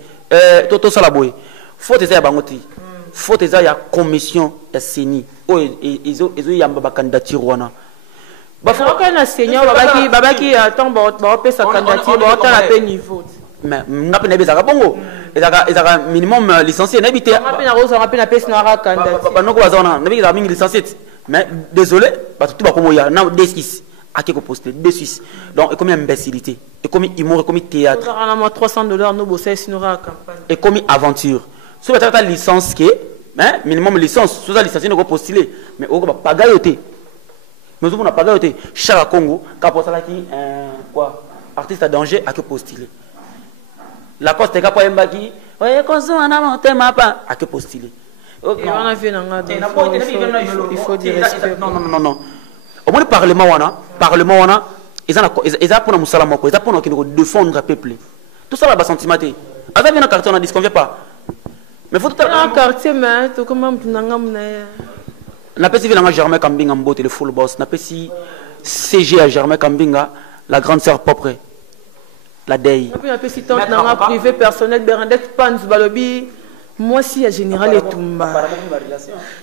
Toto Salaboy, faut que ça bangoти. Faut que ça y a commission ya CENI. Oh ils ont y a ba candidature wana. Ba faut que na seigneur babaki attend ba opérer sa candidature, ba ta la peine niveau. Mais n'a pas nebeza bongo. Ezaka minimum licencié n'habité. On appelle na pèse na candidature. Ba noko bazana, n'habité za mingi licencié. Mais désolé, ba tout ba komo ya na desquis. À qui poster des Suisses. Donc, et comme imbécilité, et comme humour, et comme théâtre. On a $300, nous bossons, sinon la campagne. Et comme aventure. Si vous avez ta licence, qui est, minimum licence, si vous avez licence, vous pouvez postuler. Mais vous n'avez pas gaioté. Mais vous n'avez pas gaioté. Chaque Congo, quand vous avez quoi, artiste à danger, à qui postuler. La poste est capable de mbaki, ouais, comme ça, on a monté ma part, à qui postuler. Et on a vu dans il faut dire respect. Non. Au moins, le Parlement, ils ont pour nous salamoko, ils ont pour nous défendre le peuple. Tout ça, là, sentiment. Avec un quartier, on ne disconvient pas. Mais il faut tout à un quartier, mais tout comme n'a pas si à Germain Kambinga, Mbote, le full boss. N'a pas si CG à Germain Kambinga, la grande sœur propre. La DEI. N'a pas si tant dans privé personnel, Bernadette Panz, Balobi. Moi si à général et Tumba.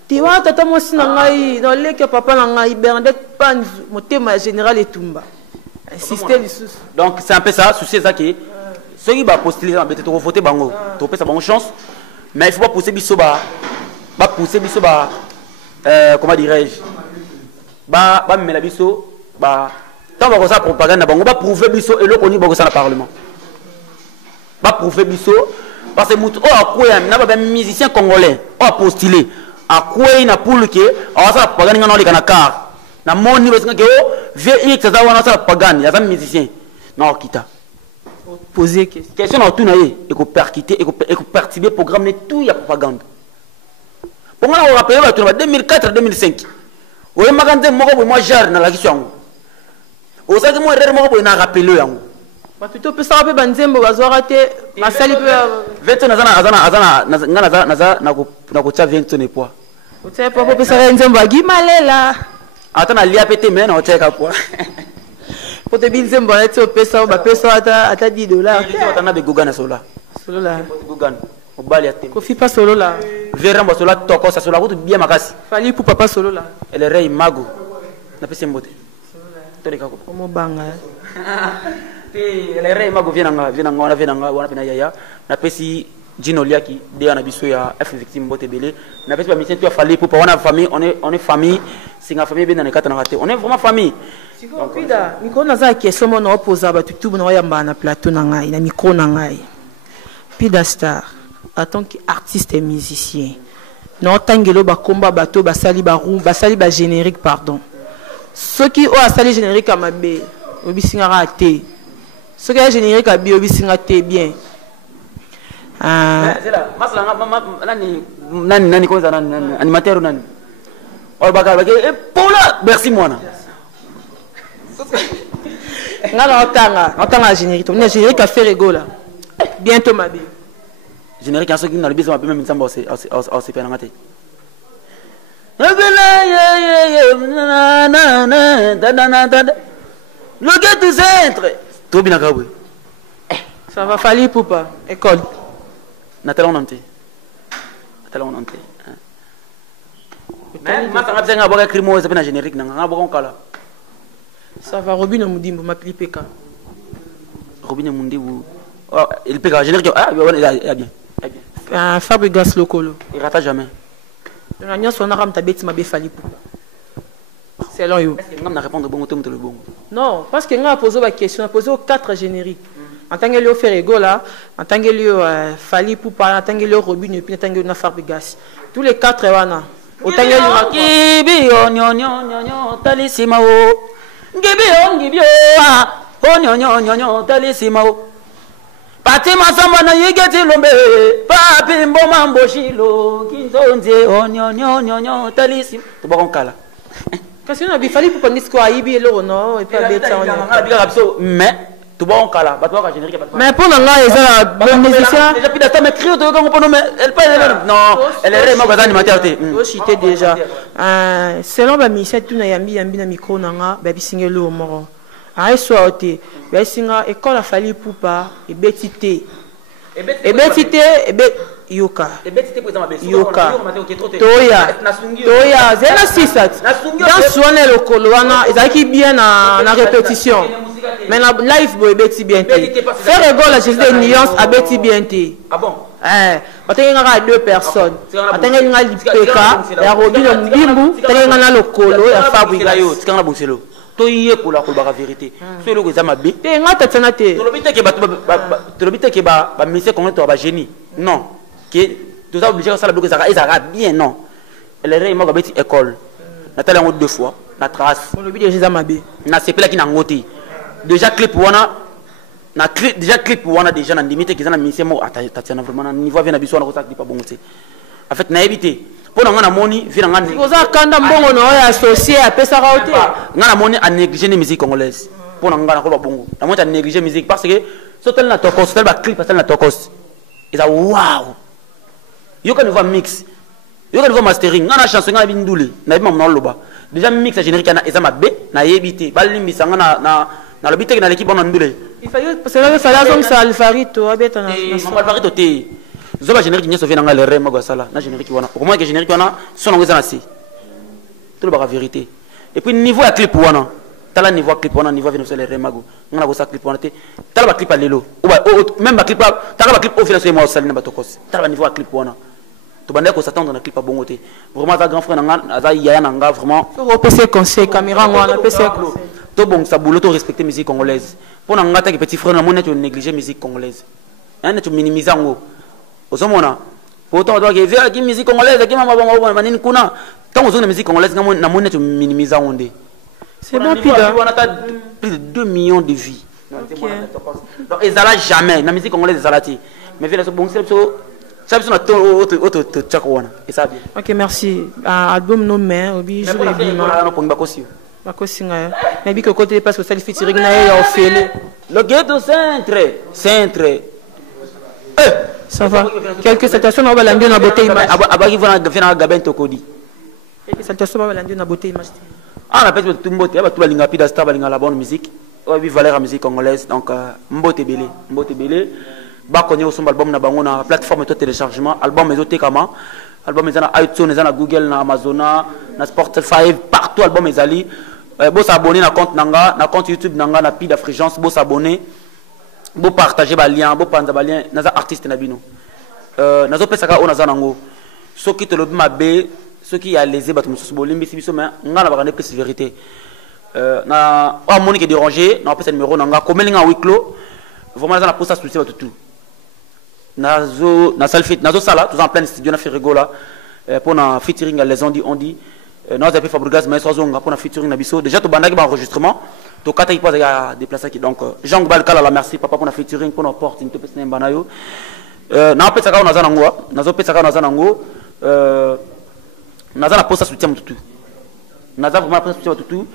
Tu vois, tata moi si nangai dans les que papa nangai Bernadette Panz, mon thème général et Tumba. Insister les sous. Donc c'est un peu ça, souci ça qui ceux qui va postuler peut-être voter bango, tu peux ça bonne chance. Mais il faut pas pousser biso ba pousser biso ba comment dirais-je? Ba me la biso ba tant ba ça propagande na bango ba prouver biso et le koni ba ça na parlement. Ba prouver biso parce que mutu a quoi na ba musicien congolais a postulé a quoi na pour que a ça propagande ngana le kana car na moni ba que VX ça wana ça propagande ya za musicien na okita poser question na tout na ye et ko percuter et ko perturber programme tout ya propagande pour moi on rappelle 2004 2005 oye magande moko moi jar na la question o ça que moi erreur moko na rappeler yango ba plutôt peut ça rappeler banzembo bazwa te masali peut 20 azana na ko tia 20 ne poids o tia poids peut ça nzembo agimalela atana lia pété mais na o tia ka poids pour te bien nzembo na tio pesa ba pesa ata $10 atana be gugana sola gugana o bali atem ko fi pas solo là veramba sola toko sa sola ko bien makasi fali pour papa solo là elle rei mago na pese mbote to de kako mo banga ele rei mago viena nga wana pena yaya na pesi Gino Liaki de na biso ya F victime mbote belé na pesi ba mission tu a fallu pour wana famille on est famille singa famille bien na kata na raté on est vraiment famille donc pida micro na za question mo na poser ba tutu na yamba na plateau na ngai na micro na ngai Pida Star en tant qu'artiste et musicien non tangelo ba combat bateau basali ba roux basali ba générique pardon ceux qui ont sali générique à mabe obisinga raté ceux qui ont générique à bio obisinga té bien c'est là masala nani koza nani animateur nani or baga baga pola merci moi na otanga générique on générique à faire rigolo bientôt ma bé générique en ce qui n'a le besoin même ensemble c'est pas ngate le gars du centre tout bien kabwe ça va falloir pour pas école natala on ante mais ma tanga tanga boka crimo ça peut na générique nga boka kala ça va Robin Mudimbo m'appelle PK Robin Mudimbo il PK générique ah bien Fabregas Lokolo il rate jamais la nion son aram tabeti ma be fali pour selon yo est-ce que ngam na répondre bon to le bon non parce que nga poser la question poser aux 4 génériques En tant que le Ferrego là, en tant que le Fali Poupa, en tant que le Robin et puis en tant que le Nafarbigas. Tous les 4 wana. Autant que le Gibi on talisima o. Gibi on talisima o. Pati masamba na yigeti lombe. Papi mboma mboshilo. Kinzonze on talisima. Tubakon kala. Parce que il fallait pour qu'on dise quoi Ibi et le non et pas bête mais tout bon kala ba to ka générique mais pour nga les musiciens déjà puis d'attendre mais crier to ko non mais elle pas non elle est ma bazani materté cité déjà selon ba musiciens tout na yambi na micro nanga ba bisingelo moro ay soité ba singa école a fallu poupa et betité et betité et yoka yoka toya zena sisat dans soane le koloana ezaki bien na répétition mais na live boy beti bien té faire égol la juste des nuances a beti bien té ah bon batenga ngaka 2 personnes batenga nga lipeka ya robino mbimbu batenga na lokolo ya fabrica yo tikanga boselo toye kola kolbaka vérité so eloko eza mabe te nga tatsana te tolobi te ke ba mise kongo to ba génie non que tout ça obligé ça la bloquer ça ezaka bien non elle est moko beti école natala ngo 2 fois na trace on lobi déjà mabe na sepela ki na ngoti déjà clip wana na déjà clip wana déjà na limite ki za na mise mo atatiana vraiment na niveau vient na biso na ko ça clip pas bon te en fait na éviter pour nga na moni vina nga ni oza kanda mbongo no ya associé a pesa ka hote nga na moni a négliger les musique congolaise pour nga na ko ba bongo na moni a négliger musique parce que sotel na tokos tel ba clip tel na tokos eza wow yo kan voir mix yo kan voir mastering nga na chanson nga bindule na bima mna loba déjà mix générique na eza mabe na yebité balimbisa nga na lobité na l'équipe on ndule il fallait parce que fallait comme ça Alvarito abeta na Alvarito te zoba générique nyeso vient nga le rema go sala na générique wana au moins que générique wana son ngeza na si tout le vérité et puis niveau ya clip wana tala niveau clip wana niveau vient le rema go ngana go sa clip wana te tala ba clip a lelo même ba clip tala ba clip au final so mo sala na batokos tala ba niveau clip wana to bande ko s'attendre na clip a bongo te vraiment za grand frère nga za yaya na nga vraiment au PC conseil caméra wana PC to bon sa boulot to respecter musique congolaise pour nga ta petit frère na mona to négliger musique congolaise hein to minimiser ngo osomona pourtant toi qui vient qui musique congolaise qui mama bongo manini kuna tant aux musique congolaise na mona to minimiser onde c'est bon pida on a plus de 2 millions de vies donc ils allaient jamais na musique congolaise zalati mais vient so bon ça besoin de autre tchakwana et ça bien OK merci album no mais obi jour et bima na ponga kosi bakosinga mais bi ko côté parce que ça featuring na ya ofele le ghetto centre ça va quelques salutations na balandi na beauté image abaki vana gaben tokodi quelques salutations na balandi na beauté image na peut-être tout mbote ba tout balinga pida star balinga la bonne musique obi valeur la musique congolaise donc mbote belé ba konye osomba album na bango na plateforme to téléchargement album ezote kama album ezana iTunes ezana Google na Amazon na Spotify partout album ezali bo s'abonner na compte nanga na compte YouTube nanga na Pida Frigence bo s'abonner bo partager ba lien bo panza ba lien naza artiste na bino nazo pesa ka ona za nango soki to lobi mabe soki ya lésé bato mususu bolimbi sibiso mais ngana ba kana plus vérité na o monique déranger na pesa numéro nanga komelinga wiklo vraiment na posta souci bato tout na salfit nazo sala tous en plein studio na Ferrego là pour na featuring les on dit nous avons fait Fabrigas mais soazonga pour na featuring na biso déjà to bandaki ba enregistrement to kata ki pose ya déplacer qui donc Jean Balkala la merci papa pour na featuring pour na opportunité pesa na banayo na pesa ka naza nango nazo pesa ka naza nango naza na posta soutien mututu naza vraiment posta soutien mututu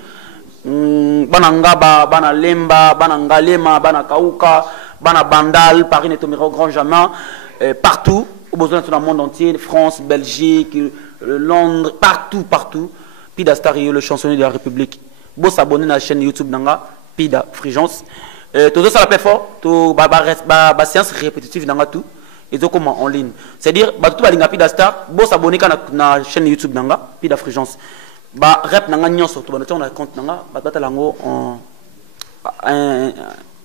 bana ngaba bana lemba bana ngalema bana kauka bana bandal Paris netomira au grand jamais partout au besoin dans le monde entier France Belgique Londres partout Pida Star le chansonnier de la République bo s'abonner à la chaîne YouTube nanga Pida Frigence tout ça la paix fort tout ba séance répétitive nanga tout et donc comment en ligne c'est-à-dire ba tout ba linga Pida Star bo s'abonner na chaîne YouTube nanga Pida Frigence ba rep nanga nyonso to ba na compte nanga ba tata lango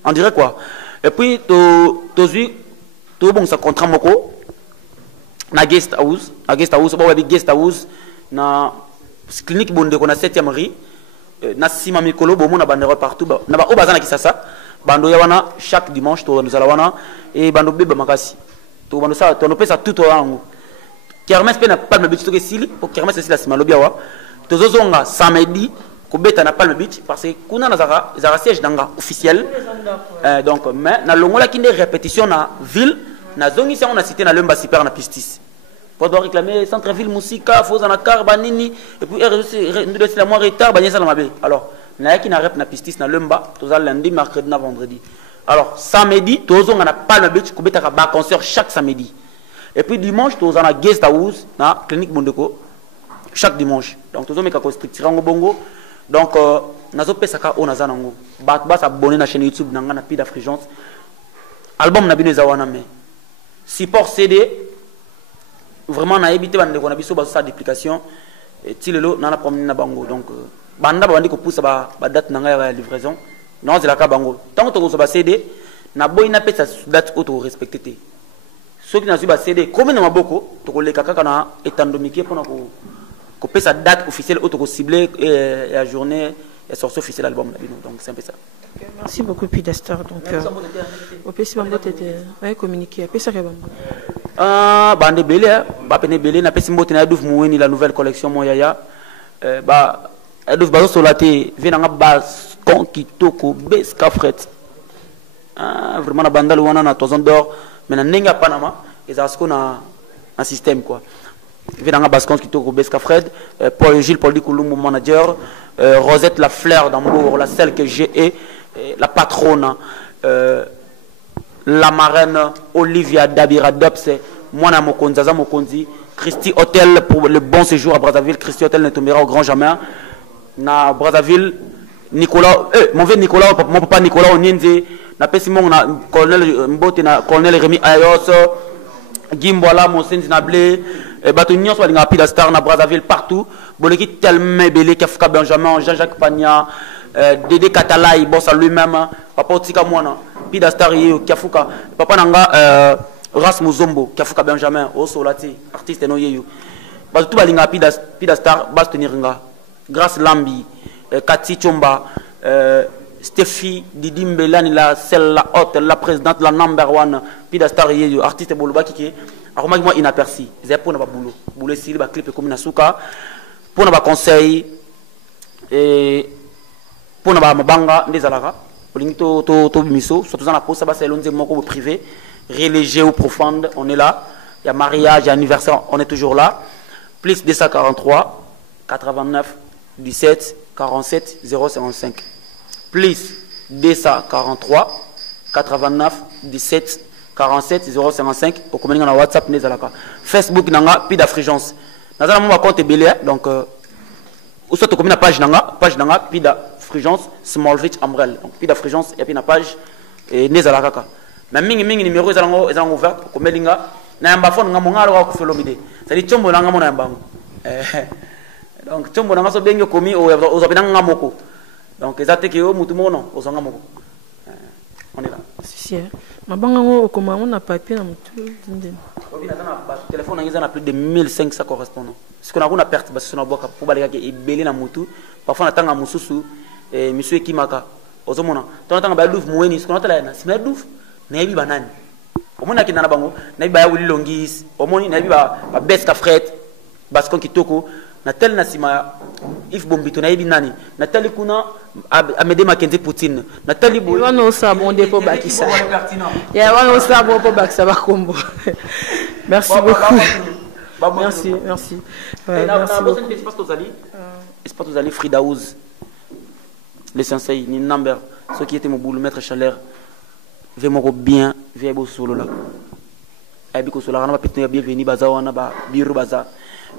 en dirait quoi et puis to bon ça contrat moko na guest house ba wabi guest house na clinique bonde ko na 7e rue na sima mikolo bo mona bandero partout na ba o bazana ki sasa bando ya wana chaque dimanche to nous ala wana et bando beba makasi to bando ça to no pesa tout yango kermesse pe na Palm Beach to ke sili pour kermesse c'est la sima lobia wa to zozonga samedi ko beta na Palm Beach parce que kuna na zara siège danga officiel donc mais na longola kinde répétition na ville na zongi ça on a cité na lemba super na pistis pour doit réclamer centre ville musika foza na karba nini et puis nous laisse la moins retard ba nyesa la mabe alors na qui na rep na pistis na lemba to za lundi mercredi na vendredi alors samedi to zonga na Palm Beach ko beta ka ba concert chaque samedi et puis dimanche to za na guest house na clinique Mondeko chaque dimanche donc to zo meka ko structurer ngo bongo donc nazo pesa ka on azana ngo ba s'abonner na chaîne YouTube na ngana Pida Frigence album na bino zawana mais support CD vraiment na éviter bande ko na biso ba sa duplication et tilelo na promener na bango donc banda bandi ko poussa ba date na nga ya livraison non c'est la ka bango tant que to ba CD na boy na pesa date auto respecter te ceux qui na su ba CD comme na maboko to ko le kaka na etandomiki pour na ko pesa date officielle auto ko cibler la journée et sortie officielle album na bino donc c'est un peu ça. Merci beaucoup Pidastar donc au PC Bambo était communiquer à pesa ka Bambo bande belé ba pene belé na pesi mbote na douf muweni la nouvelle collection moyaya ba douf bazo solaté vena nga bas kon kitoko beska fret vraiment na bandal wana na toison d'or mais na nenga panama ezasko na système quoi vena nga bas kon kitoko beska fred Paul Gilles Paul Dikulumbu manager Rosette la fleur d'amour la celle que j'ai et la patronne la marraine Olivia Dabira Dopse, moi na Mokonzaza Mokonzi, Christy Hotel pour le bon séjour à Brazzaville, Christy Hotel ne tombera au grand jamais. Na Brazzaville, Nicolas, mon vieux Nicolas, mon papa Nicolas Onienze, na Pessimon, na colonel Mbote, na colonel Rémi Ayos, Gimbola, Monsenzi Nablé, Batonion soit les Pidastar na Brazzaville partout, Boleki tellement belé, Kafka Benjamin, Jean-Jacques Pagna, Dédé Katalai, boss à lui-même, Papa Otika Moana. Pidastar yeo Kiafuka papa nanga Rasmus Zombo Kiafuka Benjamin o solati artiste no yeyo ba tout balinga Pidastar bas tenir nga Grâce Lambi Kati Chomba Steffi Didi Mbelani la celle la haute la présidente la number one Pidastar yeyo artiste boloba kiki akoma moi inaperçu c'est pour na ba boulot sili ba clip comme na suka pour na ba conseil et pour na ba mabanga ndezalaka to miso surtout dans la poste ça c'est l'un des mots privé religieux ou profonde on est là il y a mariage il y a anniversaire on est toujours là plus 243 89 17 47 055 plus 243 89 17 47 055 au communiquer dans WhatsApp nezalaka Facebook nanga Pida Frigence nazala mon compte belé donc ou soit tu communiques page nanga Pida Frigence Smallvich Ambrel donc Pida Frigence et puis na page et nezala kaka mais mingi numéro ezango ouvert ko melinga na yamba phone nga mongalo wa ku felomide ça dit chombo nanga mona yamba donc chombo nanga so bengo komi o zabina nga moko donc ezate ke o mutu mono o zonga moko on est là si mabanga ngo ko ma on a papier na mutu dinde obi na ba téléphone nanga na plus de 1500 correspondants ce qu'on a une perte parce que on a boka pour balika ke ebele na mutu parfois na tanga mususu monsieur Kimaka ozomona tonatanga ba douf muweni ce qu'on a là na sima douf na yebi banani omona ki na bango na yebi ba ya wuli longis omoni na yebi ba beska fret baskon kitoko na tel na sima if bombito na yebi nani na tel kuna amede Makenzi Poutine na tel bo wana osabo ndepo bakisa ya wana osabo po bakisa ba kombo merci beaucoup merci merci espace aux Ali Fridaouz les sensei ni number ceux qui étaient mon boulot maître chaleur vraiment bien vient beau solo là et biko solo là on va peut-être bienvenue baza wana ba biro baza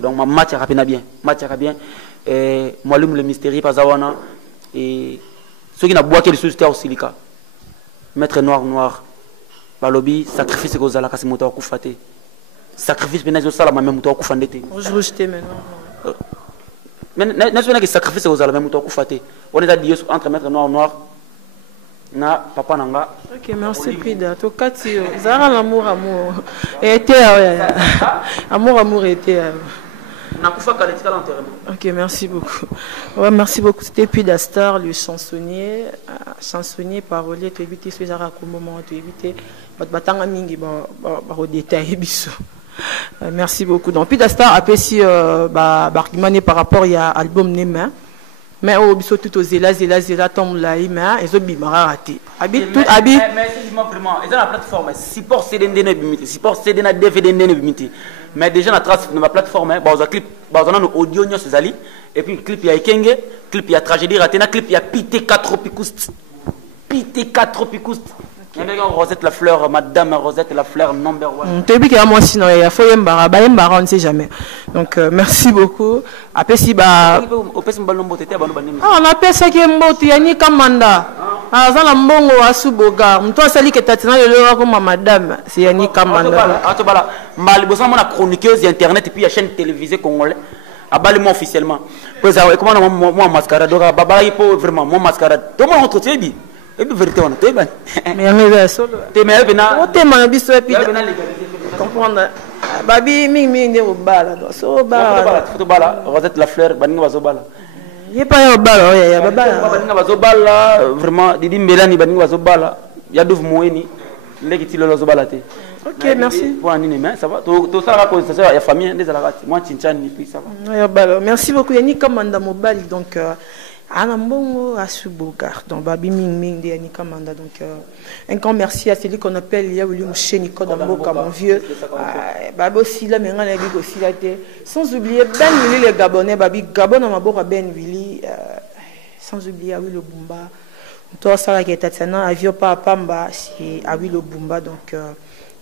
donc ma match a bien et moi le mystérieux baza wana et ceux qui n'a bois quel société au silica maître noir ba lobby sacrifice que ozala kasi moto akufate sacrifice benazo sala ma même moto akufandete je rejeter maintenant mais n'est-ce que sacrifice que ozala même moto akufate on est à dire entre maître noir na papa nanga ok merci Pida to kati zara l'amour était amour était Ok, merci beaucoup. Ouais, merci beaucoup. C'était Puy Dastar, le chansonnier, parolier, tu évites ce genre de moment, tu évites batanga mingi détail biso. Merci beaucoup. Donc Puy Dastar a si argumenté par rapport à album Nema. Mais au biso tout aux zéla tombe là mais ils ont bimara raté. Habite tout habite. Mais c'est vraiment ils ont la plateforme support CD ne support CD na DVD ne bimiti. Mais déjà la trace de ma plateforme bah on clip bah on a nos audio nyos zali et puis clip il y a Ikenge, clip il y a tragédie raté na clip il y a PT4 Tropicouste. Rosette la fleur, Madame Rosette la fleur number 1. Tu dis que moi sinon il faut yembara, on ne sait jamais. Donc merci beaucoup. Après si on appelle ça qui est mbote yani kamanda. Ah ça la mbongo asuboga. Mto sali que tatina le lora comme madame, c'est yani kamanda. Ah to bala, mal bossa mona chroniqueuse internet et puis la chaîne télévisée congolais. Abali moi officiellement. Comment moi mascarade baba il faut vraiment moi mascarade. Tout monde entretien bi. Et puis vérité on est bien. Mais on est solo. T'es mais bena. On t'es mal biso et puis. Comprendre. Babi ming ne obala do. So bala. Photo bala. Rosette la fleur baninga bazo bala. Il pas yo bala ya baba. Baninga bazo bala vraiment Didi Mbelani baninga bazo bala. Ya douf moeni. Legiti lo zo bala te. OK, merci. Pour anine mais ça va. Tout ça raconte ça ya famille des alakati. Moi Tinchani puis ça va. Ya bala. Merci beaucoup Yani Kamanda Mobile donc Anambongo Asubogar, donc Babi Ming de Yannick Kamanda. Donc un grand merci à celui qu'on appelle Yaouli Moucheniko Damboka, mon vieux. Babi aussi là, mais on a dit aussi là. Sans oublier Ben Willy les Gabonais, Babi Gabon à Mabora Ben Willy. Sans oublier Awi le Bumba. Toi, ça là qui est Tatiana, Avio Pamba, c'est Awi le Bumba. Donc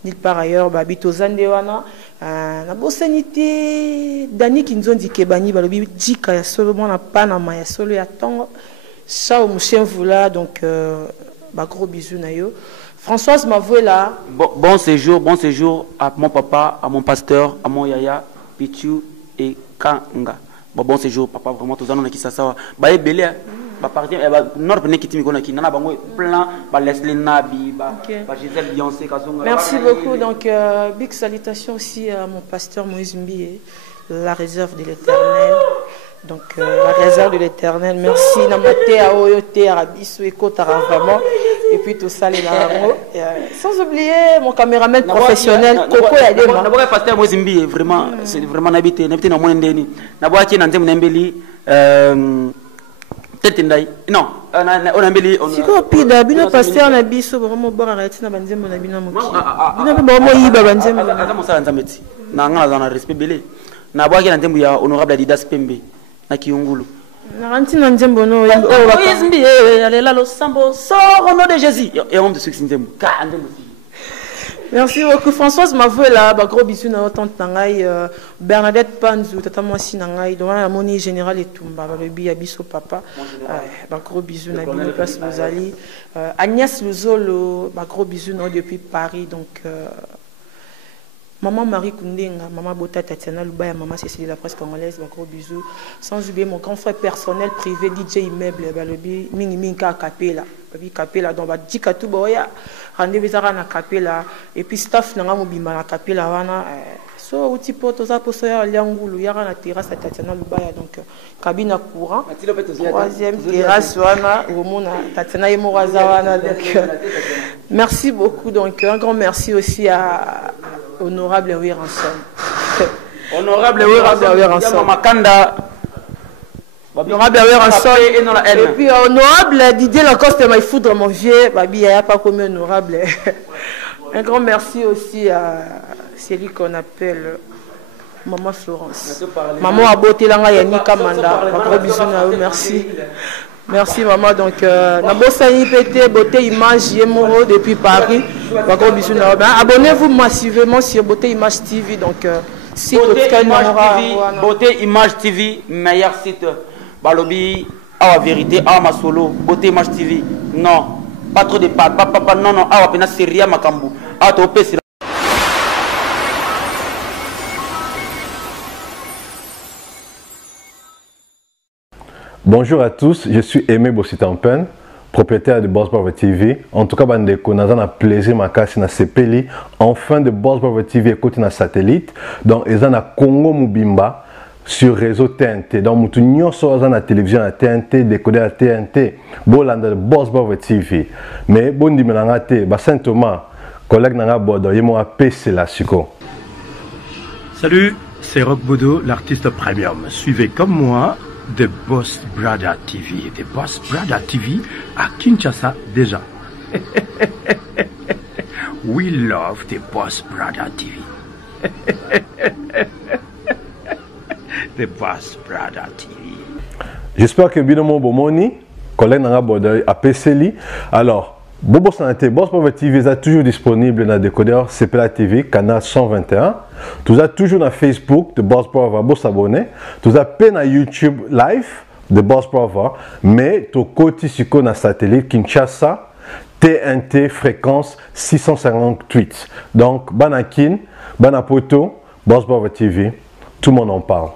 nulle part ailleurs, Babi Tozandewana. Na bosanité Dani Kinzondi Kebani balobi dika ya solo mona panama ya solo ya tongo Sao Mouchenvula donc gros bisous na yo. Françoise Mavouela. Bon séjour à mon papa, à mon pasteur, à mon yaya Pichu et Kanga. Bon séjour papa vraiment tous anona ki sasawa. Ba ebele ba partir nord pene kitimi kona ki nana bango plan ba Leslie Nabi ba Gisèle Beyoncé Kazonga. Merci beaucoup donc big salutations aussi à mon pasteur Moïse Mbié, la réserve de l'Éternel. Donc la réserve de l'Éternel. Merci Namate à Oyote Arabiso et Kotara vraiment et puis tout ça les larmes. Sans oublier mon caméraman professionnel Coco Yadema. D'abord pasteur Moïse Mbié vraiment c'est vraiment n'habité na mo ndeni na boati na nzemu nembeli non, on a mis. Si quoi, pida, bino pasteur na biso vraiment bon arrêter na banzembo na bino moki. Bino pe bon yiba banzembo. Ata mosala nzameti. Na ngala za na respect belé. Na boaki na nzembo ya honorable Adidas Pembe na Kiungulu. Na ranti na nzembo no. Oh, Yezmbi, allez là le sambo sort au nom de Jésus. Et on de succès nzembo. Ka nzembo. Merci beaucoup Françoise Mavouela, gros bisous na tante nangai Bernadette Panzou, tata mwasi nangai, donc la moni général et Tumba, le bi abiso papa. Gros bisous na bino place Bozali. Agnès Luzolo, gros bisous na depuis Paris donc Maman Marie Kundenga, Maman Bota Tatiana Lubaya, Maman Cécile de la presse congolaise, gros bisous. Sans oublier mon grand frère personnel privé DJ Immeuble, le bi mingi minka Capella. Capella donc ba dika tout boya rendez-vous à na Capella et puis staff nanga mobima na Capella wana so uti poto za poso ya liangulu ya na terrasse à Tatiana Lubaya donc cabine à courant troisième terrasse wana omona Tatiana Yemoraza wana donc merci beaucoup donc un grand merci aussi à honorable Wiranson Makanda honorable et puis honorable Didier Lacoste m'a foudre mon vieux babi il n'y a pas comme honorable. Un grand merci aussi à celui qu'on appelle Maman Florence. Maman a beauté là Yannick Kamanda. Gros bisous à eux, merci. Merci maman donc na bosani pété beauté image Yemoro depuis Paris. Gros bisous à eux. Abonnez-vous massivement sur Beauté Image TV donc site Beauté Image TV meilleur site. Balobi, awa vérité, awa masolo, Beauté Image TV. Non, pas trop de papa, non, awa pena seria makambu. Awa tope sila. Bonjour à tous, je suis Aimé Bossitampen, propriétaire de Boss Brother TV. En tout cas, bandeko, nous avons plaisir ma casse na sepeli. Enfin de Boss Brother TV écoute na satellite. Donc, ils ont na Congo Mubimba. sur réseau TNT. Donc, tout le monde sur la télévision à TNT, décodé à TNT, bolanda de Boss Brother TV. Mais bon di menangate, Saint Thomas, collègue nanga bodo, yemo a PC la suko. Salut, c'est Rock Bodo, l'artiste premium. Suivez comme moi The Boss Brother TV. The Boss Brother TV à Kinshasa déjà. We love The Boss Brother TV. The Boss Brother TV. J'espère que Binomo Bomoni, collègue nanga bodo a PC li. Alors, Bobo Santé, Boss Brother TV est toujours disponible dans le décodeur CPLA TV, canal 121. Vous êtes toujours dans Facebook de Boss Brother, vous s'abonner. Vous êtes sur YouTube live de Boss Brother, mais tu côté sur le satellite Kinshasa, TNT fréquence 658. Donc, Banakin, Banapoto, Boss Brother TV, tout le monde en parle.